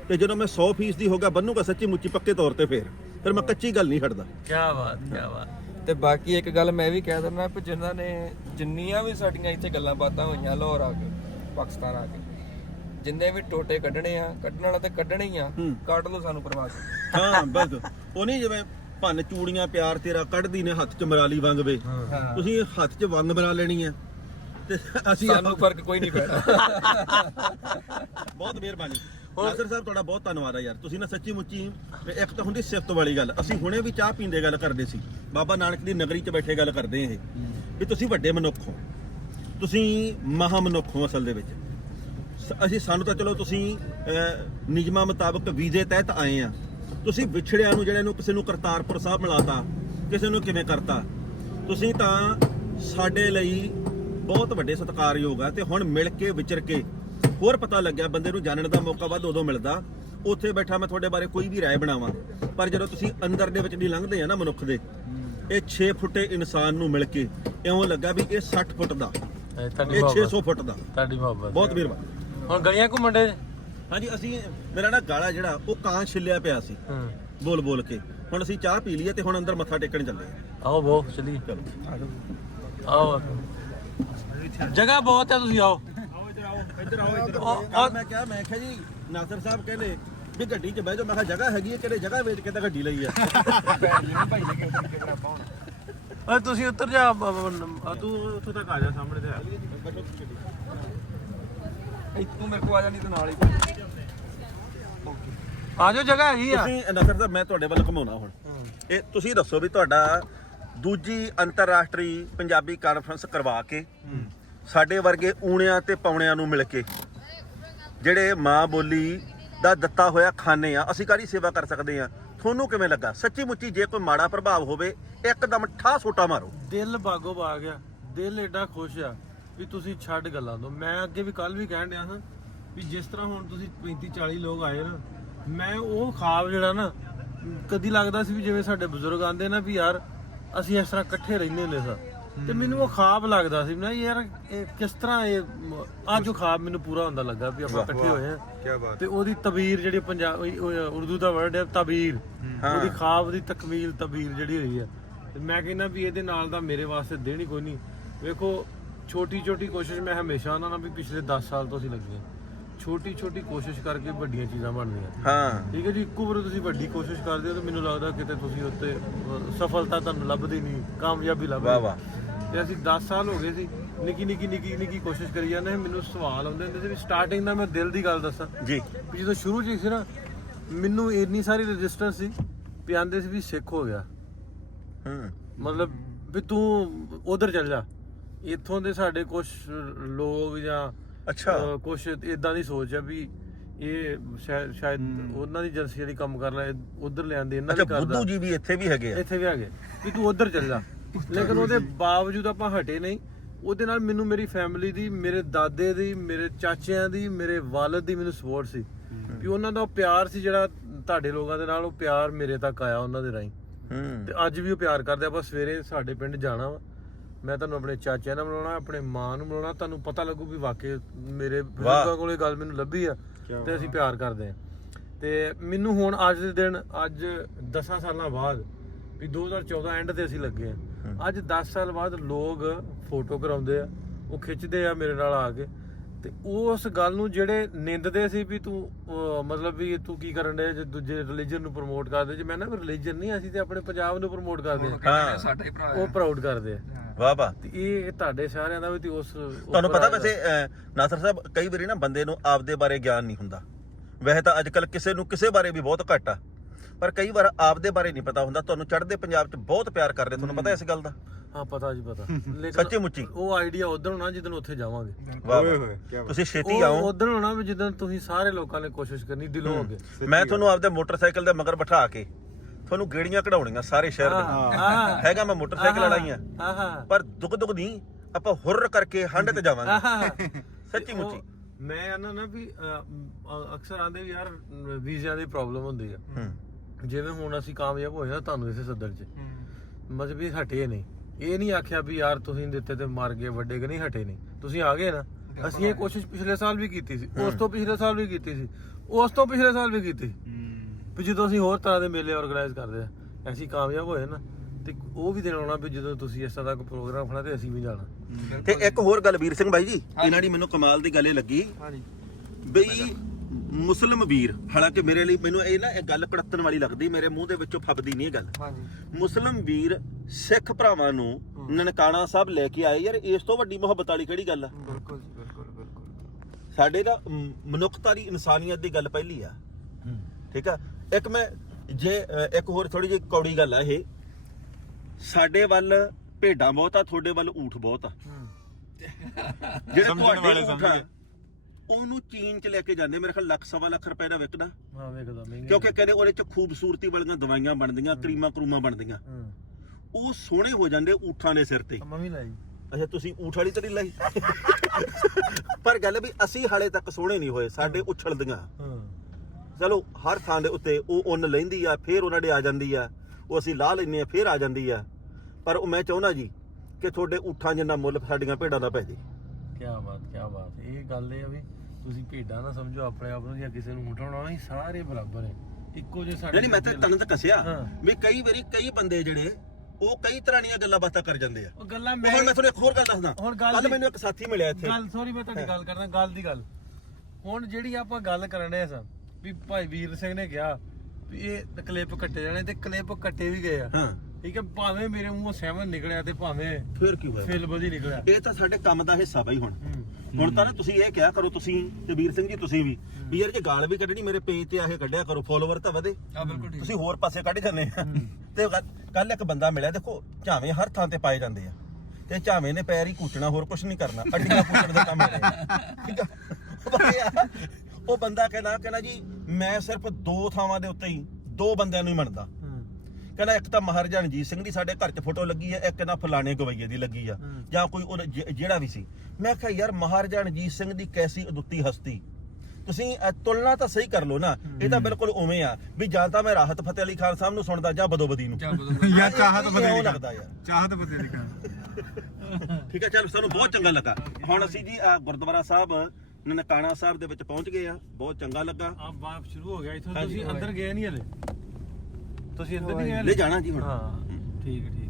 ਤੇ ਜਦੋਂ ਮੈਂ 100% ਦੀ ਹੋ ਗਿਆ ਬੰਨੂਗਾ ਸੱਚੀ ਮੁੱਚੀ ਪੱਕੇ ਤੌਰ ਤੇ, ਫਿਰ ਮੈਂ ਕੱਚੀ ਗੱਲ ਨਹੀਂ ਛੱਡਦਾ। क्या बात, क्या बात। ਤੇ ਬਾਕੀ ਇੱਕ ਗੱਲ ਮੈਂ ਵੀ ਕਹਿ ਦਿੰਦਾ ਕਿ ਜਿਨ੍ਹਾਂ ਨੇ ਜਿੰਨੀਆਂ ਵੀ ਸਾਡੀਆਂ ਇੱਥੇ ਗੱਲਾਂ ਬਾਤਾਂ ਹੋਈਆਂ ਲਾਹੌਰ ਆ ਕੇ, ਪਾਕਿਸਤਾਨ ਆ ਕੇ, ਜਿੰਨੇ ਵੀ ਟੋਟੇ ਕੱਢਣੇ ਆ, ਕੱਢਣ ਵਾਲਾ ਤੇ ਕੱਢਣੇ ਹੀ ਆ, ਕੱਢ ਲਓ, ਸਾਨੂੰ ਪਰਵਾਹ ਨਹੀਂ। ਹਾਂ ਬਸ ਉਹ ਨਹੀਂ ਜਿਵੇਂ ਭੰਨ ਚੂੜੀਆਂ ਪਿਆਰ ਤੇਰਾ ਕੱਢਦੀ ਨੇ ਹੱਥ 'ਚ ਮਰਾਲੀ ਵੰਗ ਵੇ, ਤੁਸੀਂ ਹੱਥ 'ਚ ਵੰਗ ਮਰਾ ਲੈਣੀ ਆ ਤੇ ਅਸੀਂ ਸਾਨੂੰ ਫਰਕ ਕੋਈ ਨਹੀਂ ਪੈਣਾ। ਬਹੁਤ ਮਿਹਰਬਾਨੀ ਨਾਸਰ ਸਾਹਿਬ, ਤੁਹਾਡਾ ਬਹੁਤ ਧੰਨਵਾਦ ਆ ਯਾਰ। ਤੁਸੀਂ ਨਾ ਸੱਚੀ ਮੁੱਚੀ ਇੱਕ ਤਾਂ ਹੁੰਦੀ ਸਿਫਤ ਵਾਲੀ ਗੱਲ, ਅਸੀਂ ਹੁਣੇ ਵੀ ਚਾਹ ਪੀਂਦੇ ਗੱਲ ਕਰਦੇ ਸੀ, ਬਾਬਾ ਨਾਨਕ ਦੀ ਨਗਰੀ 'ਚ ਬੈਠੇ ਗੱਲ ਕਰਦੇ ਇਹ ਵੀ ਤੁਸੀਂ ਵੱਡੇ ਮਨੁੱਖ ਹੋ, ਤੁਸੀਂ ਮਹਾ ਮਨੁੱਖ ਹੋ ਅਸਲ ਦੇ ਵਿੱਚ। ਅਸੀਂ ਸਾਨੂੰ ਤਾਂ ਚਲੋ ਤੁਸੀਂ ਨਿਯਮਾਂ ਮੁਤਾਬਕ ਵੀਜ਼ੇ ਤਹਿਤ ਆਏ ਆ, ਤੁਸੀਂ ਵਿਛੜਿਆਂ ਨੂੰ ਜਿਹੜੇ ਨੂੰ ਕਿਸੇ ਨੂੰ ਕਰਤਾਰਪੁਰ ਸਾਹਿਬ ਮਿਲਾਤਾ, ਕਿਸੇ ਨੂੰ ਕਿਵੇਂ ਕਰਤਾ, ਤੁਸੀਂ ਤਾਂ ਸਾਡੇ ਲਈ ਬਹੁਤ ਵੱਡੇ ਸਤਿਕਾਰਯੋਗ ਆ। ਤੇ ਹੁਣ ਮਿਲ ਕੇ ਵਿਚਰ ਕੇ ਹੋਰ ਪਤਾ ਲੱਗਿਆ, ਬੰਦੇ ਨੂੰ ਜਾਣਨ ਦਾ ਮੌਕਾ ਵੱਧ ਉਦੋਂ ਮਿਲਦਾ। ਉੱਥੇ ਬੈਠਾ ਮੈਂ ਤੁਹਾਡੇ ਬਾਰੇ ਕੋਈ ਵੀ ਰਾਏ ਬਣਾਵਾਂ, ਪਰ ਜਦੋਂ ਤੁਸੀਂ ਅੰਦਰ ਦੇ ਵਿੱਚ ਦੀ ਲੰਘਦੇ ਆ ਨਾ ਮਨੁੱਖ ਦੇ, ਇਹ 6 ਫੁੱਟੇ ਇਨਸਾਨ ਨੂੰ ਮਿਲ ਕੇ ਇਉਂ ਲੱਗਾ ਵੀ ਇਹ 60 ਫੁੱਟ ਦਾ, ਇਹ 600 ਫੁੱਟ ਦਾ। ਤੁਹਾਡੀ ਮੁਹੱਬਤ ਬਹੁਤ ਮਿਹਰਬਾਨੀ। ਹੁਣ ਗਲੀਆਂ ਘੁੰਮਣ ਦੇ। ਹਾਂਜੀ ਅਸੀਂ ਮੇਰਾ ਨਾ ਗਾਲਾ ਜਿਹੜਾ ਉਹ ਕਾਂ ਛਿੱਲਿਆ ਪਿਆ ਸੀ ਬੋਲ ਬੋਲ ਕੇ। ਹੁਣ ਅਸੀਂ ਚਾਹ ਪੀ ਲਈਏ ਤੇ ਹੁਣ ਅੰਦਰ ਮੱਥਾ ਟੇਕਣ ਚੱਲੇ आओ वो चलिए। ਚਲੋ। ਆਓ ਜਗ੍ਹਾ ਬਹੁਤ ਹੈ, ਤੁਸੀਂ ਆਓ। ਮੈਂ ਕਿਹਾ ਜੀ ਨਾਸਰ ਸਾਹਿਬ ਕਹਿੰਦੇ ਵੀ ਗੱਡੀ 'ਚ ਬਹਿ ਜਾਓ। ਮੈਂ ਕਿਹਾ ਜਗ੍ਹਾ ਹੈਗੀ ਹੈ, ਕਿਹੜੇ ਜਗ੍ਹਾ ਵੇਚ ਕੇ ਤਾਂ ਗੱਡੀ ਲਈ ਆ। ਓਏ ਤੁਸੀਂ ਉੱਤਰ ਜਾ, ਤੂੰ ਉੱਥੋਂ ਤੱਕ ਆ ਜਾ, ਸਾਹਮਣੇ ਤੇ ਆ। ਤੂੰ ਮੇਰੇ ਕੋਲ ਆ ਜਾ, ਨਹੀਂ ਤਾਂ ਨਾਲ ਹੀ ਆ ਜਾਓ, ਜਗ੍ਹਾ ਹੈਗੀ ਆ। ਤੁਸੀਂ ਨਾਸਰ ਸਾਹਿਬ ਮੈਂ ਤੁਹਾਡੇ ਵੱਲ ਘੁਮਾਉਣਾ ਹੁਣ। ਇਹ ਤੁਸੀਂ ਦੱਸੋ ਵੀ ਤੁਹਾਡਾ ਦੂਜੀ ਅੰਤਰਰਾਸ਼ਟਰੀ ਪੰਜਾਬੀ ਕਾਨਫਰੰਸ ਕਰਵਾ ਕੇ ਸਾਡੇ ਵਰਗੇ ਊਣਿਆਂ ਤੇ ਪੌਣਿਆਂ ਨੂੰ ਮਿਲ ਕੇ ਜਿਹੜੇ ਮਾਂ ਬੋਲੀ ਦਾ ਦਿੱਤਾ ਹੋਇਆ ਖਾਨੇ ਆ, ਅਸੀਂ ਕਾਹਦੀ ਸੇਵਾ ਕਰ ਸਕਦੇ ਆ? ਤੁਹਾਨੂੰ ਕਿਵੇਂ ਲੱਗਾ? ਸੱਚੀ ਮੁੱਚੀ ਜੇ ਕੋਈ ਮਾੜਾ ਪ੍ਰਭਾਵ ਹੋਵੇ ਇੱਕਦਮ ਠਾਹ ਸੋਟਾ ਮਾਰੋ। ਦਿਲ ਬਾਗੋ ਬਾਗ ਆ, ਦਿਲ ਏਡਾ ਖੁਸ਼ ਆ ਵੀ ਤੁਸੀਂ ਛੱਡ ਗੱਲਾਂ ਤੋਂ। ਮੈਂ ਅੱਗੇ ਵੀ ਕੱਲ ਵੀ ਕਹਿਣ ਡਿਆ ਹਾਂ ਵੀ ਜਿਸ ਤਰ੍ਹਾਂ ਹੁਣ ਤੁਸੀਂ 35-40 ਲੋਕ ਆਏ ਨਾ, ਮੈਂ ਉਹ ਖਾਬ ਜਿਹੜਾ ਨਾ ਕਦੀ ਲੱਗਦਾ ਸੀ ਵੀ ਜਿਵੇਂ ਸਾਡੇ ਬਜ਼ੁਰਗ ਆਂਦੇ ਨਾ ਵੀ ਯਾਰ ਅਸੀਂ ਇਸ ਤਰ੍ਹਾਂ ਇਕੱਠੇ ਰਹਿੰਦੇ ਹੁੰਦੇ ਸਾਂ, ਤੇ ਮੈਨੂੰ ਉਹ ਖਾਬ ਲੱਗਦਾ ਸੀ ਨਾ ਯਾਰ ਇਹ ਕਿਸ ਤਰ੍ਹਾਂ ਇਹ ਅੱਜ ਉਹ ਖਾਬ ਮੈਨੂੰ ਪੂਰਾ ਹੁੰਦਾ ਲੱਗਾ ਵੀ ਆਪਾਂ ਇਕੱਠੇ ਹੋਏ ਆ। ਕੀ ਬਾਤ। ਤੇ ਉਹਦੀ ਤਬੀਰ ਜਿਹੜੀ ਉਰਦੂ ਦਾ ਵਰਡ ਹੈ ਤਬੀਰ, ਉਹਦੀ ਖਾਬ ਦੀ ਤਕਮੀਲ ਤਬੀਰ ਜਿਹੜੀ ਹੋਈ ਹੈ, ਤੇ ਮੈਂ ਕਹਿੰਦਾ ਵੀ ਇਹਦੇ ਨਾਲ ਦਾ ਮੇਰੇ ਵਾਸਤੇ ਦਿਨ ਹੀ ਕੋਈ ਨਹੀਂ। ਵੇਖੋ ਛੋਟੀ ਛੋਟੀ ਕੋਸ਼ਿਸ਼ ਮੈਂ ਹਮੇਸ਼ਾ ਉਹਨਾਂ ਨਾਲ ਵੀ ਪਿਛਲੇ 10 ਸਾਲ ਤੋਂ ਅਸੀਂ ਲੱਗੇ ਹਾਂ, ਛੋਟੀ ਛੋਟੀ ਕੋਸ਼ਿਸ਼ ਕਰਕੇ ਵੱਡੀਆਂ ਚੀਜ਼ਾਂ ਬਣਦੀਆਂ। ਹਾਂ ਠੀਕ ਹੈ ਜੀ, ਇੱਕੋ ਵਾਰ ਤੁਸੀਂ ਵੱਡੀ ਕੋਸ਼ਿਸ਼ ਕਰਦੇ ਹੋ ਤਾਂ ਮੈਨੂੰ ਲੱਗਦਾ ਕਿਤੇ ਤੁਸੀਂ ਉੱਤੇ ਸਫਲਤਾ ਤੁਹਾਨੂੰ ਲੱਭਦੀ ਨਹੀਂ, ਕਾਮਯਾਬੀ ਲੱਭਦੀ। ਵਾਹ ਵਾਹ। ਤੇ ਅਸੀਂ 10 ਸਾਲ ਹੋ ਗਏ ਸੀ ਨਿੱਕੀ ਕੋਸ਼ਿਸ਼ ਕਰੀ ਜਾਂਦੇ। ਮੈਨੂੰ ਸਵਾਲ ਆਉਂਦੇ ਹੁੰਦੇ ਸੀ ਵੀ ਸਟਾਰਟਿੰਗ ਦਾ ਮੈਂ ਦਿਲ ਦੀ ਗੱਲ ਦੱਸਾਂ ਜੀ, ਵੀ ਜਦੋਂ ਸ਼ੁਰੂ 'ਚ ਸੀ ਨਾ ਮੈਨੂੰ ਇੰਨੀ ਸਾਰੀ ਰੈਜ਼ਿਸਟੈਂਸ ਸੀ ਵੀ ਆਂਦੇ ਸੀ ਵੀ ਸਿੱਖ ਹੋ ਗਿਆ, ਮਤਲਬ ਵੀ ਤੂੰ ਉਧਰ ਚੱਲ ਜਾ। ਇੱਥੋਂ ਦੇ ਸਾਡੇ ਕੁਝ ਲੋਕ ਜਾਂ ਅੱਛਾ ਕੁਝ ਇਦਾਂ ਦੀ ਸੋਚ ਆ ਵੀ ਇਹ ਸ਼ਾਇਦ ਉਹਨਾਂ ਦੀ ਏਜੰਸੀ ਜਿਹੜੀ ਕੰਮ ਕਰਨਾ ਉਧਰ ਲਿਆਂਦੇ ਇਹਨਾਂ ਅੱਛਾ ਦੀ ਕਰਦਾ। ਬੁੱਧੂ ਜੀ ਵੀ ਇੱਥੇ ਵੀ ਹੈਗੇ ਆ। ਇੱਥੇ ਵੀ ਹੈਗੇ ਵੀ ਤੂੰ ਉਧਰ ਚੱਲ ਜਾ, ਲੇਕਿਨ ਉਹਦੇ ਬਾਵਜੂਦ ਆਪਾਂ ਹਟੇ ਨਹੀਂ। ਉਹਦੇ ਨਾਲ ਮੈਨੂੰ ਮੇਰੀ ਫੈਮਿਲੀ ਦੀ, ਮੇਰੇ ਦਾਦੇ ਦੀ, ਮੇਰੇ ਚਾਚਿਆਂ ਦੀ, ਮੇਰੇ ਵਾਲਿਦ ਦੀ ਮੈਨੂੰ ਸਪੋਰਟ ਸੀ ਵੀ ਉਹਨਾਂ ਦਾ ਉਹ ਪਿਆਰ ਸੀ ਜਿਹੜਾ ਤੁਹਾਡੇ ਲੋਕਾਂ ਦੇ ਨਾਲ, ਉਹ ਪਿਆਰ ਮੇਰੇ ਤੱਕ ਆਇਆ ਉਹਨਾਂ ਦੇ ਰਾਹੀਂ। ਤੇ ਅੱਜ ਵੀ ਉਹ ਪਿਆਰ ਕਰਦੇ। ਆਪਾਂ ਸਵੇਰੇ ਸਾਡੇ ਪਿੰਡ ਜਾਣਾ ਵਾ, ਮੈਂ ਤੁਹਾਨੂੰ ਆਪਣੇ ਚਾਚਿਆਂ ਨਾਲ ਮਿਲਾਉਣਾ, ਆਪਣੇ ਮਾਂ ਨੂੰ ਮਿਲਾਉਣਾ, ਤੁਹਾਨੂੰ ਪਤਾ ਲੱਗੂ ਵੀ ਵਾਕਈ ਮੇਰੇ ਬਜ਼ੁਰਗਾਂ ਕੋਲੇ ਗੱਲ ਮੈਨੂੰ ਲੱਭੀ ਆ ਤੇ ਅਸੀਂ ਪਿਆਰ ਕਰਦੇ ਆ। ਤੇ ਮੈਨੂੰ ਹੁਣ ਅੱਜ ਦੇ ਦਿਨ, ਅੱਜ 10 ਸਾਲਾਂ ਬਾਅਦ ਵੀ 2014 ਐਂਡ ਤੇ ਅਸੀਂ ਲੱਗੇ ਆ, ਅੱਜ 10 ਸਾਲ ਬਾਅਦ ਲੋਕ ਫੋਟੋ ਕਰਾਉਂਦੇ ਆ, ਉਹ ਖਿੱਚਦੇ ਆ ਮੇਰੇ ਨਾਲ ਆ ਕੇ, ਤੇ ਉਸ ਗੱਲ ਨੂੰ ਜਿਹੜੇ ਨਿੰਦਦੇ ਸੀ ਵੀ ਤੂੰ ਮਤਲਬ ਵੀ ਤੂੰ ਕੀ ਕਰਨ ਡਿਆ ਜੇ ਦੂਜੇ ਰਿਲੀਜਨ ਨੂੰ ਪ੍ਰਮੋਟ ਕਰਦੇ, ਜੇ ਮੈਂ ਨਾ ਰਿਲੀਜਨ ਨਹੀਂ, ਅਸੀਂ ਤੇ ਆਪਣੇ ਪੰਜਾਬ ਨੂੰ ਪ੍ਰਮੋਟ ਕਰਦੇ ਆ, ਸਾਡਾ ਹੀ ਭਰਾ ਉਹ ਪ੍ਰਾਊਡ ਕਰਦੇ ਆ। ਵਾਹ ਵਾਹ। ਤੇ ਇਹ ਤੁਹਾਡੇ ਸਾਰਿਆਂ ਦਾ ਵੀ ਤੇ ਉਸ ਤੁਹਾਨੂੰ ਪਤਾ ਵੈਸੇ ਨਾਸਰ ਸਾਹਿਬ ਕਈ ਵਾਰੀ ਨਾ ਬੰਦੇ ਨੂੰ ਆਪਦੇ ਬਾਰੇ ਗਿਆਨ ਨਹੀਂ ਹੁੰਦਾ। ਵੈਸੇ ਤਾਂ ਅੱਜ ਕੱਲ ਕਿਸੇ ਨੂੰ ਕਿਸੇ ਬਾਰੇ ਵੀ ਬਹੁਤ ਘੱਟ ਆ, ਪਰ ਕਈ ਵਾਰ ਆਪਦੇ ਬਾਰੇ ਨਹੀਂ ਪਤਾ ਹੁੰਦਾ। ਤੁਹਾਨੂੰ ਚੜ੍ਹਦੇ ਪੰਜਾਬ 'ਚ ਬਹੁਤ ਪਿਆਰ ਕਰਦੇ, ਤੁਹਾਨੂੰ ਪਤਾ ਇਸ ਗੱਲ ਦਾ? ਹਾਂ ਪਤਾ ਜੀ, ਪਤਾ। ਲੇਕਿਨ ਸੱਚੀ ਮੁੱਚੀ ਉਹ ਆਈਡੀਆ ਉਧਰ ਹੋਣਾ ਜਿੱਦਣ ਉੱਥੇ ਜਾਵਾਂਗੇ। ਵਾਹ ਵਾਹ। ਤੁਸੀਂ ਛੇਤੀ ਆਓ। ਉਧਰ ਹੋਣਾ ਵੀ ਜਿੱਦਣ ਤੁਸੀਂ ਸਾਰੇ ਲੋਕਾਂ ਨੇ ਕੋਸ਼ਿਸ਼ ਕਰਨੀ ਦਿਲੋਂ ਹੋ ਕੇ। ਮੈਂ ਤੁਹਾਨੂੰ ਆਪਦੇ ਮੋਟਰਸਾਈਕਲ ਦੇ ਮਗਰ ਬਿਠਾ ਕੇ ਤੁਹਾਨੂੰ ਗੇੜੀਆਂ ਕਢਾਉਣੀਆਂ ਸਾਰੇ ਸ਼ਹਿਰ ਦੀਆਂ। ਹੈਗਾ ਮੈਂ ਮੋਟਰਸਾਈਕਲ ਵਾਲਾ ਹੀ ਆ, ਪਰ ਦੁੱਖ ਨਹੀਂ, ਆਪਾਂ ਹੁਰਰ ਕਰਕੇ ਹੰਡ ਤੇ ਜਾਵਾਂਗੇ। ਸੱਚੀ ਮੁੱਚੀ ਮੈਂ ਆਨਾ ਨਾ ਵੀ ਅਕਸਰ ਆਂਦੇ ਵੀ ਯਾਰ ਵੀਜ਼ਿਆਂ ਦੀ ਪ੍ਰੋਬਲਮ ਹੁੰਦੀ ਆ। ਜਿਵੇਂ ਹੁਣ ਅਸੀਂ ਕਾਮਯਾਬ ਹੋਏ ਨਾ ਤੁਹਾਨੂੰ ਇਸੇ ਸੱਦਣ 'ਚ, ਮਤਲਬ ਵੀ ਹਟੇ ਨਹੀਂ। ਇਹ ਨਹੀਂ ਆਖਿਆ ਵੀ ਯਾਰ ਤੁਸੀਂ ਦਿੱਤੇ ਤੇ ਮਰ ਗਏ ਵੱਡੇ ਕਿ ਨਹੀਂ, ਹਟੇ ਨਹੀਂ, ਤੁਸੀਂ ਆ ਗਏ ਨਾ। ਅਸੀਂ ਇਹ ਕੋਸ਼ਿਸ਼ ਪਿਛਲੇ ਸਾਲ ਵੀ ਕੀਤੀ ਸੀ, ਉਸ ਤੋਂ ਪਿਛਲੇ ਸਾਲ ਵੀ ਕੀਤੀ ਸੀ, ਉਸ ਤੋਂ ਪਿਛਲੇ ਸਾਲ ਵੀ ਕੀਤੀ ਵੀ ਜਦੋਂ ਅਸੀਂ ਹੋਰ ਤਰ੍ਹਾਂ ਦੇ ਮੇਲੇ ਆਰਗੇਨਾਈਜ਼ ਕਰਦੇ ਆ। ਅਸੀਂ ਕਾਮਯਾਬ ਹੋਏ ਨਾ ਤੇ ਉਹ ਵੀ ਦਿਨ ਆਉਣਾ ਵੀ ਜਦੋਂ ਤੁਸੀਂ ਇਸ ਤਰ੍ਹਾਂ ਦਾ ਕੋਈ ਪ੍ਰੋਗਰਾਮ ਰੱਖਣਾ ਤੇ ਅਸੀਂ ਵੀ ਜਾਣਾ। ਤੇ ਇੱਕ ਹੋਰ ਗੱਲ ਵੀਰ ਸਿੰਘ ਬਾਈ ਜੀ, ਇਹਨਾਂ ਦੀ ਮੈਨੂੰ ਕਮਾਲ ਦੀ ਗੱਲ ਇਹ ਲੱਗੀ ਬਈ ਮੁਸਲਮ ਵੀਰ, ਹਾਲਾਂਕਿ ਮੇਰੇ ਲਈ ਮੈਨੂੰ ਇਹ ਨਾ ਇਹ ਗੱਲ ਕੜੱਤਣ ਵਾਲੀ ਲੱਗਦੀ, ਮੇਰੇ ਮੂੰਹ ਦੇ ਵਿੱਚੋਂ ਫੱਬਦੀ ਨਹੀਂ ਇਹ ਗੱਲ। ਮੁਸਲਮ ਵੀਰ ਸਿੱਖ ਭਰਾਵਾਂ ਨੂੰ ਨਨਕਾਣਾ ਸਾਹਿਬ ਲੈ ਕੇ ਆਏ, ਯਾਰ ਇਸ ਤੋਂ ਵੱਡੀ ਮੁਹੱਬਤ ਵਾਲੀ ਕਿਹੜੀ ਗੱਲ ਆ? ਬਿਲਕੁਲ ਜੀ, ਬਿਲਕੁਲ। ਸਾਡੇ ਦਾ ਮਨੁੱਖਤਾ ਦੀ ਇਨਸਾਨੀਅਤ ਦੀ ਗੱਲ ਪਹਿਲੀ ਆ, ਠੀਕ ਆ। ਇੱਕ ਮੈਂ ਜੇ ਇੱਕ ਹੋਰ ਥੋੜੀ ਜਿਹੀ ਕੌੜੀ ਗੱਲ ਆ, ਇਹ ਸਾਡੇ ਵੱਲ ਭੇਡਾਂ ਬਹੁਤ ਆ, ਤੁਹਾਡੇ ਵੱਲ ਊਠ ਬਹੁਤ ਆ। ਜਿਹੜੇ ਤੁਹਾਡੇ ਊਠ ਆ ਉਹਨੂੰ ਚੀਨ ਚ ਲੈ ਕੇ ਜਾਂਦੇ, ਮੇਰੇ ਖਿਆਲ ਲੱਖ ਸਵਾ ਲੱਖ ਰੁਪਏ ਦਾ ਵਿਕਦਾ। ਹਾਂ ਵੇਖਦਾ ਮਹਿੰਗਾ, ਕਿਉਂਕਿ ਕਹਿੰਦੇ ਉਹਦੇ ਚ ਖੂਬਸੂਰਤੀ ਵਾਲੀਆਂ ਦਵਾਈਆਂ ਬਣਦੀਆਂ, ਕਰੀਮਾਂ ਬਣਦੀਆਂ, ਉਹ ਸੋਹਣੇ ਹੋ ਜਾਂਦੇ ਊਠਾਂ ਦੇ ਸਿਰ ਤੇ। ਮੈਂ ਵੀ ਲਾਈ। ਅੱਛਾ ਤੁਸੀਂ ਊਠ ਵਾਲੀ ਤਾਂ ਨਹੀਂ ਲਾਈ? ਪਰ ਗੱਲ ਵੀ ਅਸੀਂ ਹਾਲੇ ਤੱਕ ਸੋਹਣੇ ਨਹੀਂ ਹੋਏ, ਸਾਡੇ ਉਛਲਦੀਆਂ। ਚਲੋ ਹਰ ਥਾਂ ਦੇ ਉੱਤੇ ਉਹ ਉੱਨ ਲੈਂਦੀ ਆ, ਫੇਰ ਉਹਨਾਂ ਦੇ ਆ ਜਾਂਦੀ ਆ, ਉਹ ਅਸੀਂ ਲਾਹ ਲੈਂਦੇ ਆ, ਫੇਰ ਆ ਜਾਂਦੀ ਆ। ਪਰ ਉਹ ਮੈਂ ਚਾਹੁੰਦਾ ਜੀ ਕਿ ਤੁਹਾਡੇ ਊਠਾਂ ਜਿੰਨਾ ਮੁੱਲ ਸਾਡੀਆਂ ਭੇਡਾਂ ਦਾ ਪੈ ਜੇ। ਕਿਆ ਬਾਤ। ਇਹ ਗੱਲ ਇਹ ਆ ਵੀ ਤੁਸੀਂ ਭੇਡਾਂ ਨਾ ਸਮਝੋ ਆਪਣੇ ਆਪ ਨੂੰ ਜਾਂ ਕਿਸੇ ਨੂੰ ਉਠਾਉਣਾ ਨਹੀਂ, ਸਾਰੇ ਬਰਾਬਰ ਹੈ, ਇੱਕੋ ਜਿਹੇ ਸਾਡੇ। ਨਹੀਂ ਮੈਂ ਤੇ ਤਨ ਤਾਂ ਕੱਸਿਆ ਵੀ ਕਈ ਵਾਰੀ ਕਈ ਬੰਦੇ ਜਿਹੜੇ ਉਹ ਕਈ ਤਰ੍ਹਾਂ ਦੀਆਂ ਗੱਲਾਂ ਬਾਤਾਂ ਕਰ ਜਾਂਦੇ ਆ। ਉਹ ਗੱਲਾਂ ਹੁਣ ਮੈਂ ਤੁਹਾਨੂੰ ਇੱਕ ਹੋਰ ਗੱਲ ਦੱਸਦਾ। ਹੁਣ ਗੱਲ ਕੱਲ ਮੈਨੂੰ ਇੱਕ ਸਾਥੀ ਮਿਲਿਆ ਇੱਥੇ। ਗੱਲ ਸੌਰੀ ਮੈਂ ਤੁਹਾਡੀ ਗੱਲ ਕਰਦਾ ਗੱਲ ਦੀ ਗੱਲ। ਹੁਣ ਜਿਹੜੀ ਆਪਾਂ ਗੱਲ ਕਰਨ ਰਹੇ ਸਾਂ ਵੀ ਭਾਈ ਵੀਰ ਸਿੰਘ ਨੇ ਕਿਹਾ ਵੀ ਇਹ ਕਲਿੱਪ ਕੱਟੇ ਜਾਣੇ ਤੇ ਕਲਿੱਪ ਕੱਟੇ ਵੀ ਗਏ ਆ। ਹਾਂ ਠੀਕ ਹੈ, ਭਾਵੇਂ ਮੇਰੇ ਮੂੰਹੋਂ ਸਹਿਮਤ ਨਿਕਲਿਆ ਤੇ ਭਾਵੇਂ ਫਿਰ ਕੀ ਹੋਇਆ? ਫਿਲ ਵਧੀ ਨਿਕਲਿਆ। ਇਹ ਤਾਂ ਸਾਡੇ ਕੰਮ ਦਾ ਹਿੱਸਾ ਬਈ। ਹੁਣ ਤਾਂ ਨਾ ਤੁਸੀਂ ਇਹ ਕਿਹਾ ਕਰੋ, ਤੁਸੀਂ ਤੇ ਵੀਰ ਸਿੰਘ ਜੀ ਤੁਸੀਂ ਵੀ ਯਾਰ ਜੇ ਗਾਲ ਵੀ ਕੱਢਣੀ ਮੇਰੇ ਪੇਜ ਤੇ ਆਹੇ ਕੱਢਿਆ ਕਰੋ, ਫੋਲੋਵਰ ਤਾਂ ਵਧੇ। ਬਿਲਕੁਲ ਠੀਕ। ਤੁਸੀਂ ਹੋਰ ਪਾਸੇ ਕੱਢ ਜਾਂਦੇ ਆ। ਤੇ ਕੱਲ ਇੱਕ ਬੰਦਾ ਮਿਲਿਆ, ਦੇਖੋ ਝਾਵੇਂ ਹਰ ਥਾਂ ਤੇ ਪਾਏ ਜਾਂਦੇ ਆ ਤੇ ਝਾਵੇਂ ਨੇ ਪੈਰ ਹੀ ਕੂਚਣਾ, ਹੋਰ ਕੁਝ ਨਹੀਂ ਕਰਨਾ, ਅੱਡੀਆਂ ਕੂਚਣ ਦਾ ਕੰਮ ਹੈ। ਠੀਕ ਆ? ਉਹ ਬੰਦਾ ਕਹਿੰਦਾ ਜੀ ਮੈਂ ਸਿਰਫ 2 ਥਾਵਾਂ ਦੇ ਉੱਤੇ ਹੀ 2 ਬੰਦਿਆਂ ਨੂੰ ਹੀ ਮੰਨਦਾ। ਕਹਿੰਦਾ ਇੱਕ ਤਾਂ ਮਹਾਰਾਜਾ ਰਣਜੀਤ ਸਿੰਘ ਦੀ ਸਾਡੇ ਘਰ 'ਚ ਫੋਟੋ ਲੱਗੀ ਹੈ, ਇੱਕ ਨਾ ਫਲਾਣੇ ਗਵਈਏ ਦੀ ਲੱਗੀ ਆ, ਜਾਂ ਕੋਈ ਜਿਹੜਾ ਵੀ ਸੀ। ਮੈਂ ਕਿਹਾ ਯਾਰ ਮਹਾਰਾਜਾ ਰਣਜੀਤ ਸਿੰਘ ਦੀ ਕੈਸੀ ਅਦੁੱਤੀ ਹਸਤੀ, ਤੁਸੀਂ ਤੁਲਨਾ ਤਾਂ ਸਹੀ ਕਰ ਲਓ ਨਾ। ਇਹ ਤਾਂ ਬਿਲਕੁਲ ਉਵੇਂ ਆ ਵੀ ਜਾਂ ਤਾਂ ਮੈਂ ਰਾਹਤ ਫਤਿਹ ਅਲੀ ਖਾਨ ਸਾਹਿਬ ਨੂੰ ਸੁਣਦਾ ਜਾਂ ਬਦੋਬਦੀ ਨੂੰ, ਯਾ ਚਾਹਤ ਬਦਲੀ ਲੱਗਦਾ ਯਾਰ, ਚਾਹਤ ਬਦਲੀ ਲਿਖਾ। ਠੀਕ ਹੈ ਚਲ ਸਾਨੂੰ ਬਹੁਤ ਚੰਗਾ ਲੱਗਾ। ਹੁਣ ਅਸੀਂ ਜੀ ਗੁਰਦੁਆਰਾ ਸਾਹਿਬ ਨਨਕਾਣਾ ਸਾਹਿਬ ਦੇ ਵਿੱਚ ਪਹੁੰਚ ਗਏ ਆ, ਬਹੁਤ ਚੰਗਾ ਲੱਗਾ। ਆ ਬਾਪ ਸ਼ੁਰੂ ਹੋ ਗਿਆ ਇੱਥੋਂ। ਤੁਸੀਂ ਅੰਦਰ ਗਏ ਨਹੀਂ ਹਲੇ? ਤੁਸੀਂ ਅੰਦਰ ਨਹੀਂ ਗਏ ਲੈ ਜਾਣਾ ਜੀ ਹੁਣ। ਹਾਂ ਠੀਕ ਠੀਕ।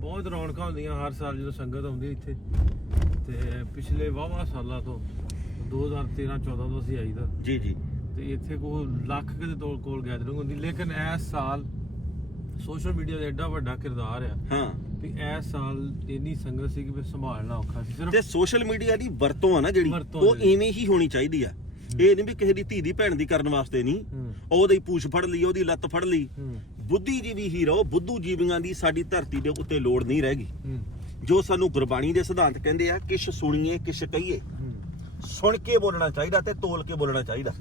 ਬਹੁਤ ਰੌਣਕਾਂ ਹੁੰਦੀਆਂ ਹਰ ਸਾਲ ਜਦੋਂ ਸੰਗਤ ਆਉਂਦੀ ਇੱਥੇ। ਤੇ ਪਿਛਲੇ ਵਾਹਵਾ ਸਾਲਾਂ ਤੋਂ 2013-14 ਤੋਂ ਅਸੀਂ ਆਈਦਾ ਜੀ ਜੀ। ਤੇ ਇੱਥੇ ਕੋਈ ਲੱਖ ਕਿਤੇ ਕੋਲ ਗੈਦਰਿੰਗ ਹੁੰਦੀ, ਲੇਕਿਨ ਇਸ ਸਾਲ ਸੋਸ਼ਲ ਮੀਡੀਆ ਦਾ ਐਡਾ ਵੱਡਾ ਕਿਰਦਾਰ ਆ। ਹਾਂ ਵੀ ਇਸ ਸਾਲ ਇੰਨੀ ਸੰਗਤ ਸੀ ਕਿ ਸੰਭਾਲਣਾ ਔਖਾ ਸੀ। ਸਿਰਫ ਤੇ ਸੋਸ਼ਲ ਮੀਡੀਆ ਦੀ ਵਰਤੋਂ ਆ ਨਾ ਜਿਹੜੀ, ਉਹ ਐਵੇਂ ਹੀ ਹੋਣੀ ਚਾਹੀਦੀ ਆ। ਇਹ ਨਹੀਂ ਵੀ ਕਿਸੇ ਦੀ ਧੀ ਦੀ ਭੈਣ ਦੀ ਕਰਨ ਵਾਸਤੇ ਨਹੀਂ, ਉਹਦੀ ਪੂਛ ਫੜ ਲਈ, ਉਹਦੀ ਲੱਤ ਫੜ ਲਈ। ਬੁੱਧੀਜੀਵੀ ਹੀ ਰਹੋ, ਬੁੱਧੂ ਜੀਵੀਆਂ ਦੀ ਸਾਡੀ ਧਰਤੀ ਦੇ ਉੱਤੇ ਲੋੜ ਨਹੀਂ ਰਹਿ ਗਈ। ਜੋ ਸਾਨੂੰ ਗੁਰਬਾਣੀ ਦੇ ਸਿਧਾਂਤ ਕਹਿੰਦੇ ਆ, ਕਿਛ ਸੁਣੀਏ ਕਿਛ ਕਹੀਏ, ਸੁਣ ਕੇ ਬੋਲਣਾ ਚਾਹੀਦਾ ਤੇ ਤੋਲ ਕੇ ਬੋਲਣਾ ਚਾਹੀਦਾ।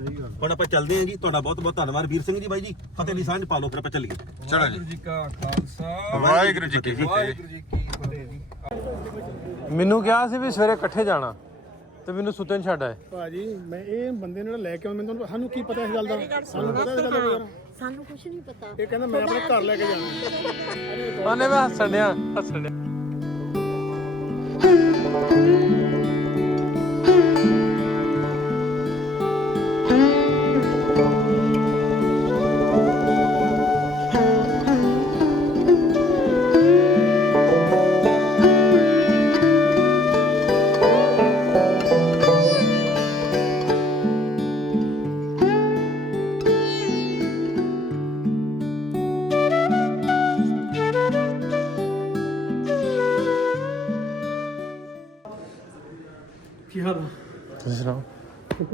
ਹੁਣ ਆਪਾਂ ਚੱਲਦੇ ਹਾਂ ਜੀ। ਤੁਹਾਡਾ ਬਹੁਤ ਬਹੁਤ ਧੰਨਵਾਦ ਵੀਰ ਸਿੰਘ ਜੀ। ਬਾਈ ਜੀ ਫਤਿਹ ਦੀ ਸਾਂਝ ਪਾ ਲਓ, ਫਿਰ ਆਪਾਂ ਚੱਲੀਏ। ਚਲੋ ਜੀ। ਜੀ ਕਾ ਖਾਲਸਾ ਵਾਹਿਗੁਰੂ ਜੀ ਕੀ ਫਤਿਹ। ਵਾਹਿਗੁਰੂ ਜੀ ਕੀ ਫਤਿਹ ਜੀ। ਮੈਨੂੰ ਕਿਹਾ ਸੀ ਵੀ ਸਵੇਰੇ ਇਕੱਠੇ ਜਾਣਾ ਤੇ ਮੈਨੂੰ ਸੁੱਤੇ ਛੱਡ ਆਏ। ਭਾਜੀ ਮੈਂ ਇਹ ਬੰਦੇ ਨੂੰ ਲੈ ਕੇ ਆਉਂਦਾ, ਮੈਨੂੰ ਸਾਨੂੰ ਕੀ ਪਤਾ ਇਸ ਗੱਲ ਦਾ? ਸਾਨੂੰ ਪਤਾ ਇਸ ਗੱਲ ਦਾ ਯਾਰ? ਸਾਨੂੰ ਕੁਝ ਨਹੀਂ ਪਤਾ। ਇਹ ਕਹਿੰਦਾ ਮੈਂ ਆਪਣੇ ਘਰ ਲੈ ਕੇ ਜਾਣਾ। ਉਹਨੇ ਮੈਂ ਹੱਸਣ ਡਿਆ। ਕੀ ਹਾਲ ਆ? ਤੁਸੀਂ ਸੁਣਾਓ?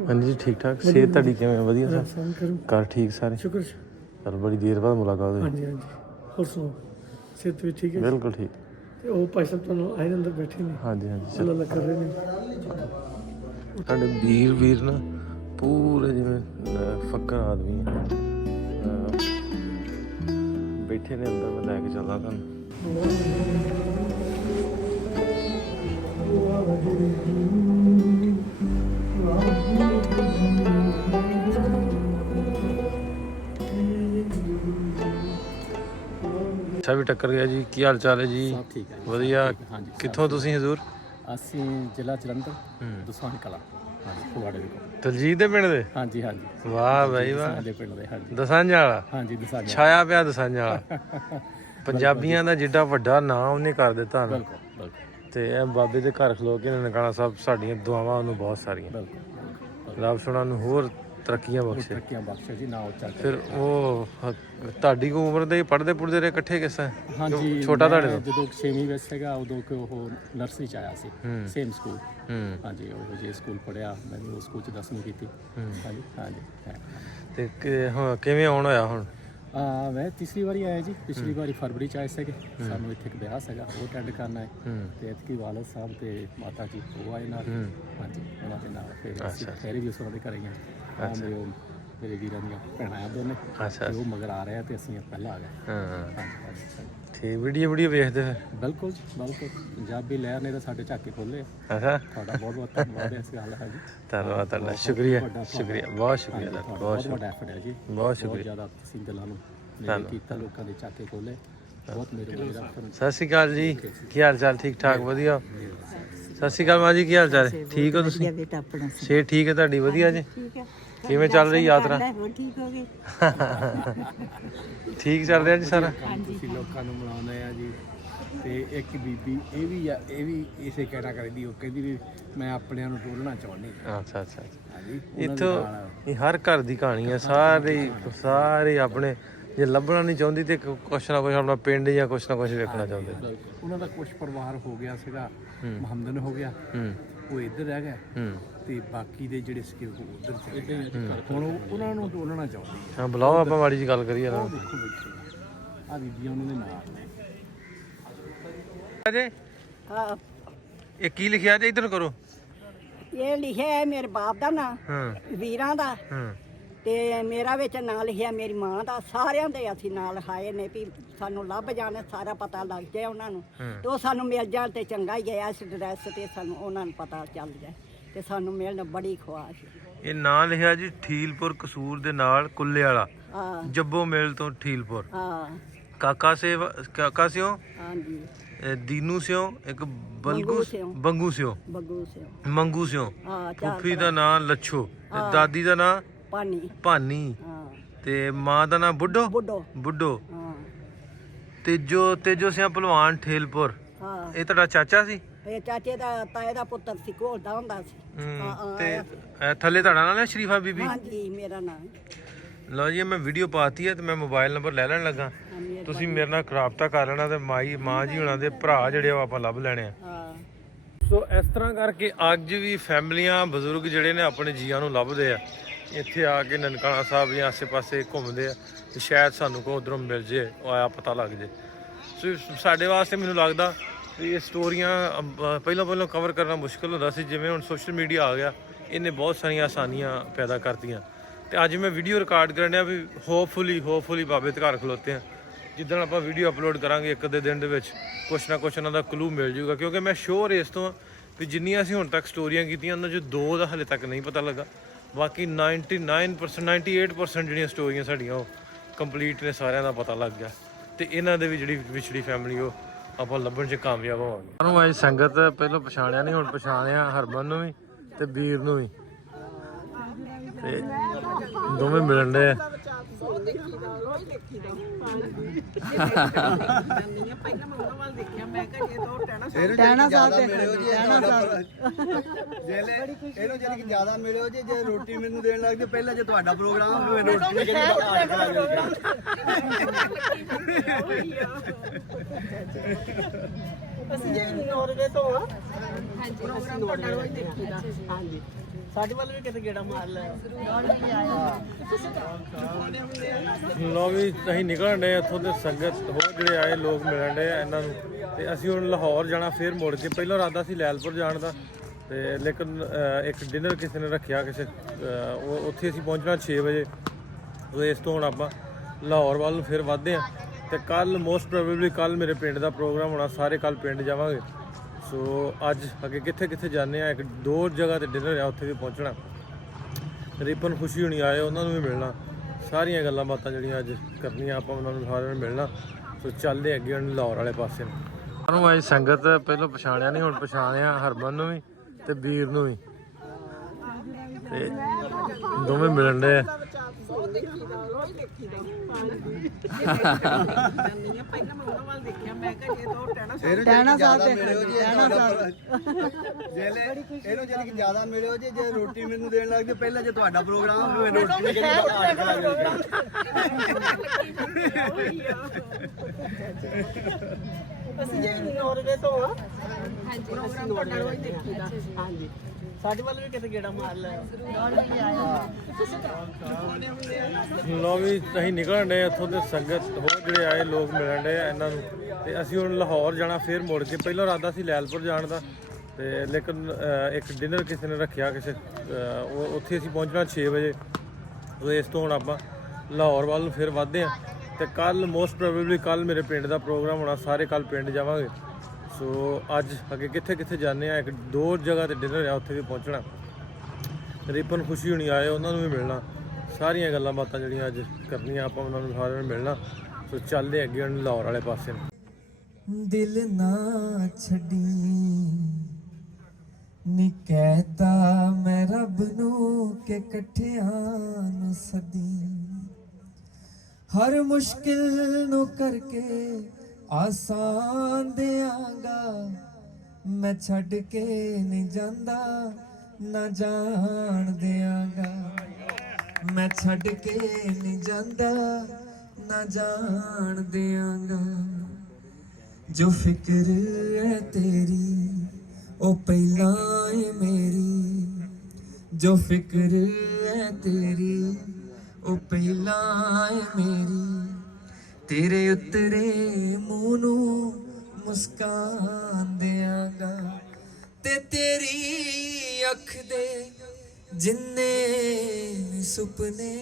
ਹਾਂਜੀ ਠੀਕ ਠਾਕ। ਸਿਹਤ ਤੁਹਾਡੀ ਕਿਵੇਂ? ਵਧੀਆ ਸਭ ਘਰ ਠੀਕ ਸਾਰੇ? ਸ਼ੁਕਰ। ਚਲ ਬੜੀ ਦੇਰ ਬਾਅਦ ਮੁਲਾਕਾਤ ਹੋਈ। ਹਾਂਜੀ ਹਾਂਜੀ। ਹੋਰ ਸੁਣਾਓ, ਸਿਹਤ ਵੀ ਠੀਕ ਹੈ? ਬਿਲਕੁਲ ਠੀਕ। ਤੇ ਉਹ ਭਾਈ ਸਾਹਿਬ ਤੁਹਾਨੂੰ ਆਏ ਅੰਦਰ ਬੈਠੇ ਨੇ, ਹਾਂਜੀ ਹਾਂਜੀ। ਗੱਲਾਂ ਲੱਗ ਕਰ ਰਹੇ ਨੇ। ਤੁਹਾਡੇ ਵੀਰ ਨਾ ਪੂਰੇ ਜਿਵੇਂ ਫੱਕਰ ਆਦਮੀ ਆ। ਬੈਠੇ ਨੇ ਅੰਦਰ, ਮੈਂ ਲੈ ਕੇ ਚੱਲਦਾ ਤੁਹਾਨੂੰ। ਅੱਛਾ ਵੀ ਟੱਕਰ ਗਿਆ ਜੀ। ਕੀ ਹਾਲ ਚਾਲ ਹੈ ਜੀ? ਸਭ ਠੀਕ ਹੈ ਜੀ। ਵਧੀਆ। ਹਾਂਜੀ, ਕਿੱਥੋਂ ਤੁਸੀਂ ਹਜ਼ੂਰ? ਅਸੀਂ ਜ਼ਿਲ੍ਹਾ ਜਲੰਧਰ, ਦਸਵਾਂ ਕਲਾਂ। ਹਾਂਜੀ ਫਗਵਾੜੇ ਦੇ ਕੋਲ। ਦਲਜੀਤ ਦੇ ਪਿੰਡ ਦੇ? ਹਾਂਜੀ ਹਾਂਜੀ। ਵਾਹ ਬਾਈ ਵਾਹ। ਸਾਡੇ ਪਿੰਡ ਦੇ। ਹਾਂਜੀ ਦਸਾਂਝਾ ਵਾਲਾ? ਹਾਂਜੀ ਦਸਾਂਝਾ। ਛਾਇਆ ਪਿਆ ਦਸਾਂਝਾ ਵਾਲਾ। ਪੰਜਾਬੀਆਂ ਦਾ ਜਿੱਡਾ ਵੱਡਾ ਨਾਂ ਉਹਨੇ ਕਰ ਦਿੱਤਾ ਨਾ। ਬਿਲਕੁਲ ਬਿਲਕੁਲ ਤੇ ਇਹ ਬਾਬੇ ਦੇ ਘਰ ਖਲੋ ਕੇ ਨਨਕਾਣਾ ਸਾਹਿਬ ਸਾਡੀਆਂ ਦੁਆਵਾਂ ਉਹਨੂੰ ਬਹੁਤ ਸਾਰੀਆਂ। ਬਿਲਕੁਲ। ਰੱਬ ਸੁਣਾ ਨੂੰ ਹੋਰ ਤਰੱਕੀਆਂ ਬਖਸ਼ੇ। ਤਰੱਕੀਆਂ ਬਖਸ਼ੇ ਜੀ, ਨਾ ਉੱਚਾ ਕਰੇ। ਫਿਰ ਉਹ ਤੁਹਾਡੀ ਕੋ ਉਮਰ ਦੇ ਪੜ੍ਹਦੇ ਪੁੜਦੇ ਰਹੇ ਇਕੱਠੇ ਕਿਸ ਤਰ੍ਹਾਂ? ਹਾਂਜੀ ਛੋਟਾ ਤੁਹਾਡੇ ਮੈਂ ਤੋਂ? ਜਦੋਂ 6ਵੀਂ ਵਿੱਚ ਸੀਗਾ ਉਦੋਂ ਕਿ ਉਹ ਨਰਸਰੀ ਚ ਆਇਆ ਸੀ, ਸੇਮ ਸਕੂਲ। ਹਾਂਜੀ ਉਹ ਜੇ ਸਕੂਲ ਪੜ੍ਹਿਆ, ਮੈਂ ਵੀ ਉਹ ਸਕੂਲ ਚ 10ਵੀਂ ਕੀਤੀ। ਹਾਂਜੀ ਹਾਂਜੀ। ਤੇ ਕਿਵੇਂ ਆਉਣ ਹੋਇਆ ਹੁਣ? ਮੈਂ ਤੀਸਰੀ ਵਾਰੀ ਆਇਆ ਜੀ। ਪਿਛਲੀ ਵਾਰੀ ਫਰਵਰੀ ਚ ਆਏ ਸੀਗੇ। ਸਾਨੂੰ ਇੱਥੇ ਇੱਕ ਵਿਆਹ ਸੀਗਾ, ਉਹ ਅਟੈਂਡ ਕਰਨਾ ਹੈ। ਤੇ ਇਤਕੀ ਵਾਲਦ ਸਾਹਿਬ ਤੇ ਮਾਤਾ ਜੀ ਉਹ ਆਏ ਨਾਲ। ਹਾਂਜੀ ਉਹਨਾਂ ਦੇ ਨਾਲ ਫਿਰ ਅਸੀਂ ਫੇਰ ਵੀ ਉਸ ਉਹਨਾਂ ਦੇ ਘਰੇ ਹੀ ਆ। ਮੇਰੇ ਵੀਰਾਂ ਦੀਆਂ ਭੈਣਾਂ ਆ ਦੋਨੇ। ਅੱਛਾ। ਉਹ ਮਗਰ ਆ ਰਿਹਾ ਤੇ ਅਸੀਂ ਪਹਿਲਾਂ ਆ ਗਏ। ਹਾਂ ਹਾਂਜੀ ਠੀਕ। ਵੀਡੀਓ ਵੇਖਦੇ ਫਿਰ? ਬਿਲਕੁਲ ਜੀ ਬਿਲਕੁਲ। ਪੰਜਾਬੀ ਲਹਿਰ ਨੇ ਤਾਂ ਸਾਡੇ ਝਾਕੇ ਖੋਲੇ। ਅੱਛਾ। ਤੁਹਾਡਾ ਬਹੁਤ ਬਹੁਤ ਧੰਨਵਾਦ ਇਸ ਗੱਲ ਦਾ ਜੀ। ਧੰਨਵਾਦ ਤੁਹਾਡਾ। ਸ਼ੁਕਰੀਆ ਸ਼ੁਕਰੀਆ, ਬਹੁਤ ਸ਼ੁਕਰੀਆ ਤੁਹਾਡਾ। ਬਹੁਤ ਵੱਡਾ ਐਫਰਟ ਹੈ ਜੀ। ਬਹੁਤ ਬਹੁਤ ਸ਼ੁਕਰੀਆ। ਜ਼ਿਆਦਾ ਤੁਸੀਂ ਦਿਲਾਂ ਨੂੰ ਨੇੜੇ ਕੀਤਾ, ਲੋਕਾਂ ਦੇ ਝਾਕੇ ਖੋਲੇ। ਬਹੁਤ ਮੇਰੇ ਲਈ ਦਾ। ਸਤਿ ਸ਼੍ਰੀ ਅਕਾਲ ਜੀ। ਕੀ ਹਾਲ ਚਾਲ? ਠੀਕ ਠਾਕ ਵਧੀਆ। ਸਤਿ ਸ਼੍ਰੀ ਅਕਾਲ ਮਾਂ ਜੀ, ਕੀ ਹਾਲ ਚਾਲ ਹੈ? ਠੀਕ ਹੋ ਤੁਸੀਂ? ਬੇਟਾ ਆਪਣਾ ਸਿਹਤ ਠੀਕ ਹੈ ਤੁਹਾਡੀ? ਵਧੀਆ ਜੀ। ਠੀਕ ਹੈ। ਕਿਵੇਂ ਚੱਲ ਰਹੀ ਯਾਤਰਾ? ਠੀਕ ਹੋ ਗਏ। ਠੀਕ ਚੱਲ ਰਿਹਾ ਜੀ ਸਾਰਾ? ਤੁਸੀਂ ਲੋਕਾਂ ਨੂੰ ਮਿਲਾਉਂਦੇ ਆ ਜੀ। ਤੇ ਇੱਕ ਬੀਬੀ ਇਹ ਵੀ ਇਸੇ ਕੈਟਾਗਰੀ ਦੀ, ਉਹ ਕਹਿੰਦੀ ਵੀ ਮੈਂ ਆਪਣਿਆਂ ਨੂੰ ਟੋਲਣਾ ਚਾਹੁੰਦੀ। ਅੱਛਾ ਅੱਛਾ ਹਾਂਜੀ, ਇੱਥੋਂ ਇਹ ਹਰ ਘਰ ਦੀ ਕਹਾਣੀ ਆ, ਸਾਰੇ ਆਪਣੇ ਜੇ ਲੱਭਣਾ ਨਹੀਂ ਚਾਹੁੰਦੀ ਤੇ ਕੁਛ ਨਾ ਕੁਛ ਆਪਣਾ ਪਿੰਡ ਜਾਂ ਕੁਛ ਨਾ ਕੁਛ ਵੇਖਣਾ ਚਾਹੁੰਦੇ। ਉਹਨਾਂ ਦਾ ਕੁਝ ਪਰਿਵਾਰ ਹੋ ਗਿਆ ਸੀਗਾ, ਮੁਹੰਮਦਨ ਹੋ ਗਿਆ, ਉਹ ਇੱਧਰ ਰਹਿ ਗਿਆ ਤੇ ਬਾਕੀ ਦੇ ਜਿਹੜੇ ਸੀਗੇ ਉਹ ਉੱਧਰ ਚਲੇ ਗਏ। ਹੁਣ ਉਹਨਾਂ ਨੂੰ ਟੋਲਣਾ ਚਾਹੁੰਦੀ। ਹਾਂ ਬੁਲਾਓ, ਆਪਾਂ ਮਾੜੀ ਜੀ ਗੱਲ ਕਰੀਏ ਨਾ। ਦੇਖੋ ਬੈਠੇ ਆ ਬੀਬੀਆਂ ਉਹਨਾਂ ਦੇ ਨਾਲ ਨੇ। ਅਜੇ ਹਾਂ, ਇਹ ਕੀ ਲਿਖਿਆ ਜੇ? ਇੱਧਰ ਕਰੋ। ਇਹ ਲਿਖਿਆ ਹੈ ਮੇਰੇ ਬਾਪ ਦਾ ਨਾਂ, ਵੀਰਾਂ ਦਾ, ਤੇ ਮੇਰਾ ਵਿੱਚ ਨਾਂ ਲਿਖਿਆ ਮੇਰੀ ਮਾਂ ਦਾ। ਸਾਰਿਆਂ ਦੇ ਅਸੀਂ ਨਾਂ ਲਿਖਾਏ ਨੇ ਵੀ ਸਾਨੂੰ ਲੱਭ ਜਾਣ, ਸਾਰਾ ਪਤਾ ਲੱਗ ਜਾਏ ਉਹਨਾਂ ਨੂੰ, ਤੇ ਉਹ ਸਾਨੂੰ ਮਿਲ ਜਾਣ ਤੇ ਚੰਗਾ ਹੀ ਗਿਆ। ਇਸ ਐਡਰੈਸ ਤੇ ਸਾਨੂੰ ਉਹਨਾਂ ਨੂੰ ਪਤਾ ਚੱਲ ਜਾਏ ਤੇ ਸਾਨੂੰ ਮਿਲਣ ਬੜੀ ਖੁਆਸ਼। ਇਹ ਨਾਂ ਲਿਖਿਆ ਜੀ ਠੀਲਪੁਰ ਕਸੂਰ ਦੇ ਨਾਲ ਕੁੱਲੇ ਵਾਲਾ, ਹਾਂ ਜੱਬੋ ਮੇਲ ਤੋਂ ठीलपुर। ਹਾਂ ਕਾਕਾ ਸਿਓ, ਹਾਂਜੀ, ਦੀਨੂ ਸਿਓ, ਇੱਕ ਬੰਗੂ ਸਿਓ, ਬੰਗੂ ਸਿਓ, ਬੱਗੂ ਸਿੰਘ, ਮੰਗੂ ਸਿਓ। ਹਾਂ, ਚਾਰ ਫੁੱਫੀ ਦਾ ਨਾਂ ਲੱਛੋ, ਤੇ ਦਾਦੀ ਦਾ ਨਾਂ ਪਾਣੀ, ਭਾਨੀ, ਹਾਂ, ਤੇ ਮਾਂ ਦਾ ਨਾਂ ਬੁੱਢੋ। ਬੁੱਢੋ, ਹਾਂ ਤੇਜੋ ਸਿਆ ਭਲਵਾਨ ਠੀਲਪੁਰ। ਹਾਂ। ਇਹ ਤੁਹਾਡਾ ਚਾਚਾ ਸੀ? ਇਹ ਚਾਚੇ ਦਾ ਤਾਏ ਦਾ ਪੁੱਤਰ ਸੀ, ਘੋਲਦਾ ਹੁੰਦਾ ਸੀ। ਹਾਂ, ਤੇ ਥੱਲੇ ਤੁਹਾਡਾ ਨਾਂ ਹੈ ਸ਼ਰੀਫਾ ਬੀਬੀ? ਹਾਂਜੀ, ਮੇਰਾ ਨਾਂ। ਲਓ ਜੀ, ਮੈਂ ਵੀਡੀਓ ਪਾਤੀ ਹੈ ਤੇ ਮੈਂ ਮੋਬਾਈਲ ਨੰਬਰ ਲੈ ਲੈਣ ਲੱਗਾ। ਤੁਸੀਂ ਮੇਰੇ ਨਾਲ ਰਾਬਤਾ ਕਰ ਲੈਣਾ ਤੇ ਮਾਂ ਜੀ ਹੁਣਾਂ ਦੇ ਭਰਾ ਜਿਹੜੇ ਉਹ ਆਪਾਂ ਲੱਭ ਲੈਣੇ ਆ। ਹਾਂ, ਸੋ ਇਸ ਤਰ੍ਹਾਂ ਕਰਕੇ ਅੱਜ ਵੀ ਫੈਮਲੀਆਂ, ਬਜ਼ੁਰਗ ਜਿਹੜੇ ਨੇ ਆਪਣੇ ਜੀਆਂ ਨੂੰ ਲੱਭਦੇ ਆ, ਇੱਥੇ ਆ ਕੇ ਨਨਕਾਣਾ ਸਾਹਿਬ ਜਾਂ ਆਸੇ-ਪਾਸੇ ਘੁੰਮਦੇ ਆ ਤੇ ਸ਼ਾਇਦ ਸਾਨੂੰ ਕੋਈ ਉਧਰੋਂ ਮਿਲ ਜੇ, ਉਹ ਆਇਆ ਪਤਾ ਲੱਗ ਜੇ। ਸੋ ਸਾਡੇ ਵਾਸਤੇ ਮੈਨੂੰ ਲੱਗਦਾ ਵੀ ਇਹ ਸਟੋਰੀਆਂ ਪਹਿਲਾਂ ਕਵਰ ਕਰਨਾ ਮੁਸ਼ਕਿਲ ਹੁੰਦਾ ਸੀ। ਜਿਵੇਂ ਹੁਣ ਸੋਸ਼ਲ ਮੀਡੀਆ ਆ ਗਿਆ, ਇਹਨੇ ਬਹੁਤ ਸਾਰੀਆਂ ਆਸਾਨੀਆਂ ਪੈਦਾ ਕਰਤੀਆਂ। ਤੇ ਅੱਜ ਮੈਂ ਵੀਡੀਓ ਰਿਕਾਰਡ ਕਰਨ ਡਿਆ ਵੀ ਹੋਪਫੁਲੀ ਬਾਬੇ ਦੇ ਘਰ ਖਲੋਤੇ ਆ। ਜਿੱਦਣ ਆਪਾਂ ਵੀਡੀਓ ਅਪਲੋਡ ਕਰਾਂਗੇ ਇੱਕ ਅੱਧੇ ਦਿਨ ਦੇ ਵਿੱਚ ਕੁਛ ਨਾ ਕੁਛ ਉਹਨਾਂ ਦਾ ਕਲੂ ਮਿਲ ਜੂਗਾ, ਕਿਉਂਕਿ ਮੈਂ ਸ਼ੋਰ ਇਸ ਤੋਂ ਵੀ ਜਿੰਨੀਆਂ ਅਸੀਂ ਹੁਣ ਤੱਕ ਸਟੋਰੀਆਂ ਕੀਤੀਆਂ ਉਹਨਾਂ 'ਚ 2 ਦਾ ਹਾਲੇ ਤੱਕ ਨਹੀਂ ਪਤਾ ਲੱਗਾ। ਬਾਕੀ 98% ਜਿਹੜੀਆਂ ਸਟੋਰੀਆਂ ਸਾਡੀਆਂ ਉਹ ਕੰਪਲੀਟ ਨੇ, ਸਾਰਿਆਂ ਦਾ ਪਤਾ ਲੱਗ ਗਿਆ। ਤੇ ਇਹਨਾਂ ਦੇ ਵੀ ਜਿਹੜੀ ਵਿਛੜੀ ਫੈਮਿਲੀ ਉਹ ਆਪਾਂ ਲੱਭਣ 'ਚ ਕਾਮਯਾਬ ਹੋਵਾਂਗੇ। ਸਾਨੂੰ ਅੱਜ ਸੰਗਤ ਪਹਿਲਾਂ ਪਛਾਣਿਆ ਨਹੀਂ, ਹੁਣ ਪਛਾਣਿਆ ਹਰਮਨ ਨੂੰ ਵੀ ਤੇ ਵੀਰ ਨੂੰ ਵੀ, ਤੇ ਦੋਵੇਂ ਮਿਲਣ ਦੇ। ਟੈਣਾ ਸਾਹਿਬ ਤੇ ਮਿਲਿਓ ਜੀ, ਇਹਨੂੰ ਜਿਹੜੀ ਜ਼ਿਆਦਾ ਮਿਲਿਓ ਜੀ। ਜੇ ਰੋਟੀ ਮੈਨੂੰ ਦੇਣ ਲੱਗ ਜੇ ਪਹਿਲਾਂ, ਜੇ ਤੁਹਾਡਾ ਪ੍ਰੋਗਰਾਮ ਹੋਵੇ ਰੋਟੀ ਨਹੀਂ ਅਸੀਂ ਜੇ ਨੋਰਵੇ ਤੋਂ ਆ। ਹਾਂਜੀ, ਪ੍ਰੋਗਰਾਮ ਤੁਹਾਡਾ ਰੋਜ਼ ਦੇਖੀਦਾ। ਹਾਂਜੀ, ਸਾਡੇ ਵੱਲ ਵੀ ਕਿਤੇ ਗੇੜਾ ਮਾਰ ਲੈ। ਲੋ ਵੀ ਅਸੀਂ ਨਿਕਲਣ ਡਏ ਇੱਥੋਂ ਤੇ ਸੰਗਤ ਹੋਰ ਜਿਹੜੇ ਆਏ ਲੋਕ ਮਿਲਣ ਡਏ ਇਹਨਾਂ ਨੂੰ। ਤੇ ਅਸੀਂ ਹੁਣ ਲਾਹੌਰ ਜਾਣਾ, ਫਿਰ ਮੁੜ ਕੇ। ਪਹਿਲਾਂ ਇਰਾਦਾ ਸੀ ਲੈਲਪੁਰ ਜਾਣ ਦਾ, ਤੇ ਲੇਕਿਨ ਇੱਕ ਡਿਨਰ ਕਿਸੇ ਨੇ ਰੱਖਿਆ ਕਿਸੇ, ਉੱਥੇ ਅਸੀਂ ਪਹੁੰਚਣਾ 6 ਵਜੇ। ਇਸ ਤੋਂ ਹੁਣ ਆਪਾਂ ਲਾਹੌਰ ਵੱਲ ਨੂੰ ਫਿਰ ਵੱਧਦੇ ਹਾਂ। ਤੇ ਕੱਲ ਮੋਸਟ ਪ੍ਰੋਬੇਬਲੀ ਕੱਲ ਮੇਰੇ ਪਿੰਡ ਦਾ ਪ੍ਰੋਗਰਾਮ ਹੋਣਾ, ਸਾਰੇ ਕੱਲ ਪਿੰਡ ਜਾਵਾਂਗੇ। ਸੋ ਅੱਜ ਅੱਗੇ ਕਿੱਥੇ ਜਾਂਦੇ ਆ, 1-2 ਜਗ੍ਹਾ ਤੇ ਡਿਨਰ ਆ, ਉੱਥੇ ਵੀ ਪਹੁੰਚਣਾ। ਰਿਪਨ ਖੁਸ਼ੀ ਹੋਣੀ ਆਏ, ਉਹਨਾਂ ਨੂੰ ਵੀ ਮਿਲਣਾ। ਸਾਰੀਆਂ ਗੱਲਾਂ ਬਾਤਾਂ ਜਿਹੜੀਆਂ ਅੱਜ ਕਰਨੀਆਂ ਆਪਾਂ ਉਹਨਾਂ ਨੂੰ ਸਾਰਿਆਂ ਨੂੰ ਮਿਲਣਾ। ਸੋ ਚੱਲਦੇ ਅੱਗੇ ਹੁਣ ਲਾਹੌਰ ਵਾਲੇ ਪਾਸੇ ਨੂੰ। ਸਾਨੂੰ ਅੱਜ ਸੰਗਤ ਪਹਿਲਾਂ ਪਛਾਣਿਆ ਨਹੀਂ, ਹੁਣ ਪਛਾਣਿਆ ਹਰਮਨ ਨੂੰ ਵੀ ਤੇ ਵੀਰ ਨੂੰ ਵੀ, ਤੇ ਦੋਵੇਂ ਮਿਲਣ ਦੇ। ਟੈਣਾ ਸਾਹਿਬ ਤੇ ਮਿਲਿਓ ਜੀ, ਇਹਨੂੰ ਜਿਹੜੀ ਜ਼ਿਆਦਾ ਮਿਲਿਓ ਜੀ। ਜੇ ਰੋਟੀ ਮੈਨੂੰ ਦੇਣ ਲੱਗ ਜੇ ਪਹਿਲਾਂ, ਜੇ ਤੁਹਾਡਾ ਪ੍ਰੋਗਰਾਮ ਹੋਵੇ ਰੋਟੀ ਨਹੀਂ ਅਸੀਂ ਜੇ ਨੋਰਵੇ ਤੋਂ ਆ। ਹਾਂਜੀ, ਪ੍ਰੋਗਰਾਮ ਤੁਹਾਡਾ ਰੋਜ਼ ਦੇਖੀਦਾ। ਹਾਂਜੀ, ਸਾਡੇ ਵੱਲ ਵੀ ਕਿਤੇ ਗੇੜਾ ਮਾਰ ਲੈ। ਲੋ ਵੀ ਅਸੀਂ ਨਿਕਲਣ ਡਏ ਇੱਥੋਂ ਤੇ ਸੰਗਤ ਹੋਰ ਜਿਹੜੇ ਆਏ ਲੋਕ ਮਿਲਣ ਡਏ ਇਹਨਾਂ ਨੂੰ। ਤੇ ਅਸੀਂ ਹੁਣ ਲਾਹੌਰ ਜਾਣਾ, ਫਿਰ ਮੁੜ ਕੇ। ਪਹਿਲਾਂ ਇਰਾਦਾ ਸੀ ਲੈਲਪੁਰ ਜਾਣ ਦਾ, ਤੇ ਲੇਕਿਨ ਇੱਕ ਡਿਨਰ ਕਿਸੇ ਨੇ ਰੱਖਿਆ ਕਿਸੇ, ਉੱਥੇ ਅਸੀਂ ਪਹੁੰਚਣਾ 6 ਵਜੇ। ਇਸ ਤੋਂ ਹੁਣ ਆਪਾਂ ਲਾਹੌਰ ਵੱਲ ਨੂੰ ਫਿਰ ਵੱਧਦੇ ਹਾਂ। ਤੇ ਕੱਲ ਮੋਸਟ ਪ੍ਰੋਬੇਬਲੀ ਕੱਲ ਮੇਰੇ ਪਿੰਡ ਦਾ ਪ੍ਰੋਗਰਾਮ ਹੋਣਾ, ਸਾਰੇ ਕੱਲ ਪਿੰਡ ਜਾਵਾਂਗੇ। ਸੋ ਅੱਜ ਅੱਗੇ ਕਿੱਥੇ ਜਾਂਦੇ ਆ, 1-2 ਜਗ੍ਹਾ ਤੇ ਡਿਨਰ ਆ, ਉੱਥੇ ਵੀ ਪਹੁੰਚਣਾ। ਰਿਪਨ ਖੁਸ਼ੀ ਹੋਣੀ ਆਏ, ਉਹਨਾਂ ਨੂੰ ਵੀ ਮਿਲਣਾ। ਸਾਰੀਆਂ ਗੱਲਾਂ ਬਾਤਾਂ ਜਿਹੜੀਆਂ ਅੱਜ ਕਰਨੀਆਂ ਆਪਾਂ ਉਹਨਾਂ ਨੂੰ ਸਾਰਿਆਂ ਨੂੰ ਮਿਲਣਾ। ਸੋ ਚੱਲਦੇ ਅੱਗੇ ਹੁਣ ਲਾਹੌਰ ਵਾਲੇ ਪਾਸੇ ਨੂੰ। ਦਿਲ ਨਾ ਛੱਡੀ ਨੀ ਕਹਿਤਾ ਮੈਂ ਰੱਬ ਨੂੰ ਕਿ ਇਕੱਠਿਆਂ ਨੂੰ ਸਦੀ। ਹਰ ਮੁਸ਼ਕਿਲ ਨੂੰ ਕਰਕੇ ਆਸਾਨ ਦਿਆਂਗਾ ਮੈਂ ਛੱਡ ਕੇ ਨਹੀਂ ਜਾਂਦਾ ਨਾ ਜਾਣ ਦਿਆਂਗਾ ਮੈਂ ਛੱਡ ਕੇ ਨਹੀਂ ਜਾਂਦਾ ਨਾ ਜਾਣ ਦਿਆਂਗਾ ਜੋ ਫਿਕਰ ਹੈ ਤੇਰੀ ਉਹ ਪਹਿਲਾਂ ਏ ਮੇਰੀ ਜੋ ਫਿਕਰ ਹੈ ਤੇਰੀ ਉਹ ਪਹਿਲਾਂ ਏ ਮੇਰੀ ਤੇਰੇ ਉਤਰੇ ਮੂੰਹ ਨੂੰ ਮੁਸਕਾਨ ਦਿਆਂਗਾ ਤੇ ਤੇਰੀ ਅੱਖ ਦੇ ਜਿੰਨੇ ਸੁਪਨੇ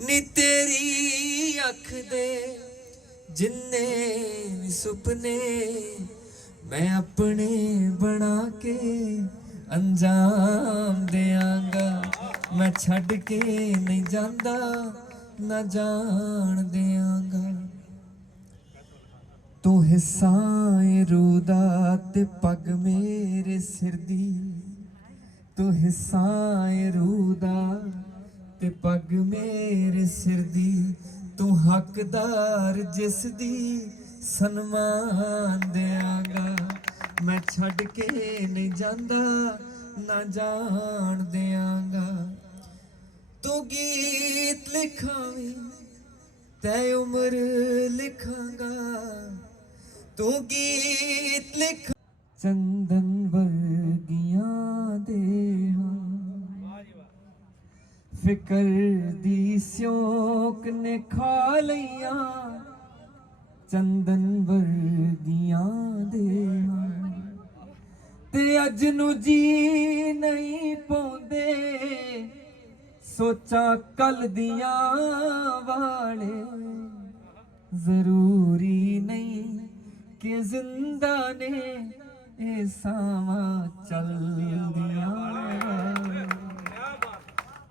ਨੀ ਤੇਰੀ ਅੱਖ ਦੇ ਜਿੰਨੇ ਸੁਪਨੇ ਮੈਂ ਆਪਣੇ ਬਣਾ ਕੇ ਅੰਜਾਮ ਦਿਆਂਗਾ ਮੈਂ ਛੱਡ ਕੇ ਨਹੀਂ ਜਾਂਦਾ ਨਾ ਜਾਣ ਦਿਆਂਗਾ ਤੂੰ ਹਿੱਸਾ ਏ ਰੂਹ ਦਾ ਤੇ ਪੱਗ ਮੇਰੇ ਸਿਰ ਦੀ ਤੂੰ ਹਿੱਸਾ ਏ ਰੂਹ ਦਾ ਤੇ ਪੱਗ ਮੇਰੇ ਸਿਰ ਦੀ ਤੂੰ ਹੱਕਦਾਰ ਜਿਸ ਦੀ ਸਨਮਾਨ ਦਿਆਂਗਾ ਮੈਂ ਛੱਡ ਕੇ ਨਹੀਂ ਜਾਂਦਾ ਨਾ ਜਾਣ ਦਿਆਂਗਾ ਤੂੰ ਗੀਤ ਲਿਖਾਵੇਂ ਤੈ ਉਮਰ ਲਿਖਾਂਗਾ ਤੂੰ ਗੀਤ ਲਿਖ ਚੰਦਨ ਵਰਗੀਆਂ ਦੇ ਫਿਕਰ ਦੀ ਸਿਉਂਕ ਨੇ ਖਾ ਲਈਆਂ ਚੰਦਨ ਵਰਗੀਆਂ ਦੇ ਤੇ ਅੱਜ ਨੂੰ ਜੀ ਨਹੀਂ ਪਾਉਂਦੇ ਸੋਚਾਂ ਕੱਲ ਦੀਆਂ ਵਾਲੇ ਜ਼ਰੂਰੀ ਨਹੀਂ ਕਿ ਜ਼ਿੰਦਾ ਨੇ ਇਹ ਸਾਵਾਂ ਚੱਲਦੀਆਂ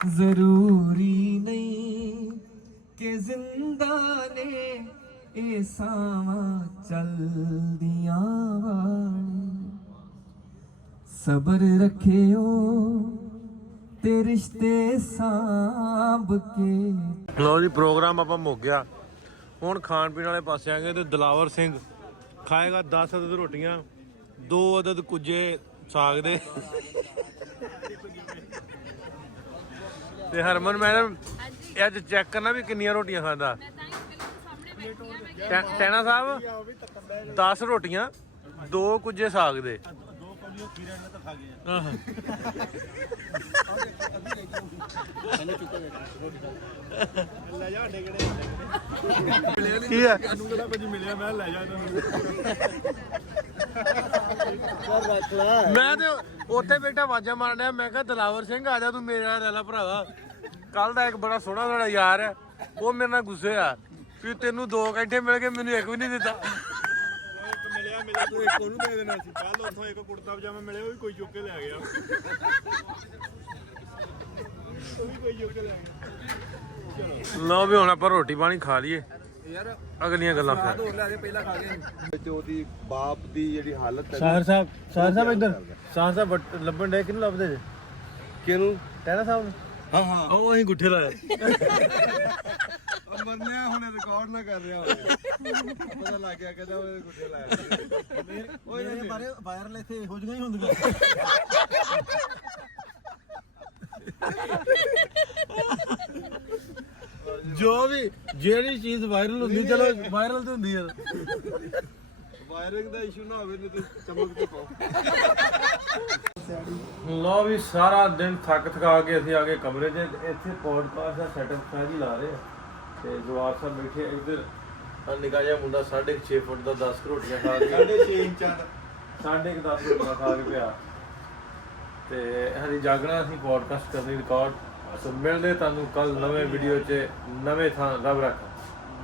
ਜ਼ਰੂਰੀ ਨਹੀਂ ਕਿ ਜ਼ਿੰਦਾ ਨੇ ਇਹ ਸਾਵਾਂ ਚੱਲਦੀਆਂ ਵਾਲੇ ਸਬਰ ਰੱਖਿਓ ਤੇ ਰਿਸ਼ਤੇ ਸਾਂਭ ਕੇ ਲੋ ਜੀ ਪ੍ਰੋਗਰਾਮ ਆਪਾਂ ਮੁੱਕ ਗਿਆ ਹੁਣ ਖਾਣ ਪੀਣ ਵਾਲੇ ਪਾਸੇ ਆ ਗਏ ਤੇ ਦਿਲਾਵਰ ਸਿੰਘ ਖਾਏਗਾ 10 ਅਦਦ ਰੋਟੀਆਂ 2 ਅਦਦ ਕੁਝੇ ਸਾਗ ਦੇ ਤੇ ਹਰਮਨ ਮੈਡਮ ਅੱਜ ਚੈੱਕ ਕਰਨਾ ਵੀ ਕਿੰਨੀਆਂ ਰੋਟੀਆਂ ਖਾਂਦਾ ਟੈਣਾ ਸਾਹਿਬ 10 ਰੋਟੀਆਂ 2 ਕੁਝੇ ਸਾਗ ਦੇ 2 ਕੌਲੀਆਂ ਖੀਰੇ ਨਾਲ ਤਾਂ ਖਾ ਗਏ ਲੈ ਜਾ ਡੇਗੜੇ ਕੀ ਹੈ ਅਨੂ ਕਿਹੜਾ ਕੁਝ ਮਿਲਿਆ ਮੈਂ ਲੈ ਜਾ ਮੈਂ ਤੇ ਉੱਥੇ ਬੈਠਾ ਆਵਾਜ਼ਾਂ ਮਾਰਨ ਡਿਆ ਮੈਂ ਕਿਹਾ ਦਿਲਾਵਰ ਸਿੰਘ ਆ ਜਾ ਤੂੰ ਮੇਰੇ ਨਾਲ ਰਹਿ ਲੈ ਭਰਾਵਾ ਕੱਲ ਦਾ ਇੱਕ ਬੜਾ ਸੋਹਣਾ ਸਾਡਾ ਯਾਰ ਹੈ ਉਹ ਮੇਰੇ ਨਾਲ ਗੁੱਸੇ ਆ ਵੀ ਤੈਨੂੰ 2 ਘੰਟੇ ਮਿਲ ਗਏ ਮੈਨੂੰ ਇੱਕ ਵੀ ਨਹੀਂ ਦਿੱਤਾ ਮਿਲਿਆ ਤੂੰ ਇੱਕ ਉਹਨੂੰ ਦੇ ਦੇਣਾ ਸੀ ਕੱਲ ਉੱਥੋਂ ਇੱਕ ਕੁੜਤਾ ਪਜਾਮਾ ਮਿਲਿਆ ਉਹ ਵੀ ਕੋਈ ਚੁੱਕ ਕੇ ਲੈ ਗਿਆ ਉਹ ਵੀ ਕੋਈ ਚੁੱਕ ਕੇ ਲੈ ਗਿਆ ਲਓ ਵੀ ਹੁਣ ਆਪਾਂ ਰੋਟੀ ਪਾਣੀ ਖਾ ਲਈਏ ਯਾਰ ਅਗਲੀਆਂ ਗੱਲਾਂ ਫਿਰ ਹੋਰ ਲੈ ਕੇ ਪਹਿਲਾਂ ਖਾ ਗਏ ਤੇ ਉਹਦੀ ਬਾਪ ਦੀ ਜਿਹੜੀ ਹਾਲਤ ਹੈ ਸਾਹਰ ਸਾਹਿਬ ਇੱਧਰ ਸਾਹਰ ਸਾਹਿਬ ਲੱਭਣ ਡੇ ਕਿਹਨੂੰ ਲੱਭਦੇ ਜੇ ਕਿਹਨੂੰ ਟੈਣਾ ਸਾਹਿਬ ਨੂੰ ਹਾਂ ਹਾਂ ਉਹ ਅਸੀਂ ਗੁੱਠੇ ਲਾਇਆ ਮਰਨਿਆ ਹੁਣ ਰਿਕਾਰਡ ਨਾ ਕਰ ਰਿਹਾ ਹੋਵੇ ਪਤਾ ਲੱਗ ਗਿਆ ਕਹਿੰਦਾ ਉਹ ਗੁੱਡੇ ਲਾਇਆ ਮੇਰੇ ਬਾਰੇ ਵਾਇਰਲ ਇੱਥੇ ਇਹੋ ਜਿਹੀਆਂ ਹੀ ਹੁੰਦੀਆਂ ਜੋ ਵੀ ਜਿਹੜੀ ਚੀਜ਼ ਵਾਇਰਲ ਹੁੰਦੀ ਚਲੋ ਵਾਇਰਲ ਤੇ ਹੁੰਦੀ ਹੈ ਵਾਇਰਿੰਗ ਦਾ ਇਸ਼ੂ ਨਾ ਹੋਵੇ ਨਹੀਂ ਤੇ ਚਮਕ ਤੇ ਪਾਓ ਲਓ ਵੀ ਸਾਰਾ ਦਿਨ ਥੱਕ ਥਕਾ ਕੇ ਅਸੀਂ ਆ ਗਏ ਕਮਰੇ 'ਚ ਇੱਥੇ ਪੋਡਕਾਸਟ ਦਾ ਸੈਟਅਪ ਸਾਜੀ ਲਾ ਰਹੇ ਆ ਤੇ ਜਵਾਬ ਸਾਹਿਬ ਬੈਠੇ ਇੱਧਰ ਨਿੱਕਾ ਜਿਹਾ ਮੁੰਡਾ 6.5 ਫੁੱਟ ਦਾ 10 ਰੋਟੀਆਂ ਖਾ ਕੇ 6.5 ਇੰਚਾਂ ਦਾ 10.5 ਰੋਟੀਆਂ ਖਾ ਕੇ ਪਿਆ ਤੇ ਹਰੀ ਜਾਗਣਾ ਅਸੀਂ ਪੋਡਕਾਸਟ ਕਰਨੀ ਰਿਕਾਰਡ ਸੋ ਮਿਲਦੇ ਤੁਹਾਨੂੰ ਕੱਲ ਨਵੇਂ ਵੀਡੀਓ 'ਚ ਨਵੇਂ ਥਾਂ ਰੱਬ ਰੱਖ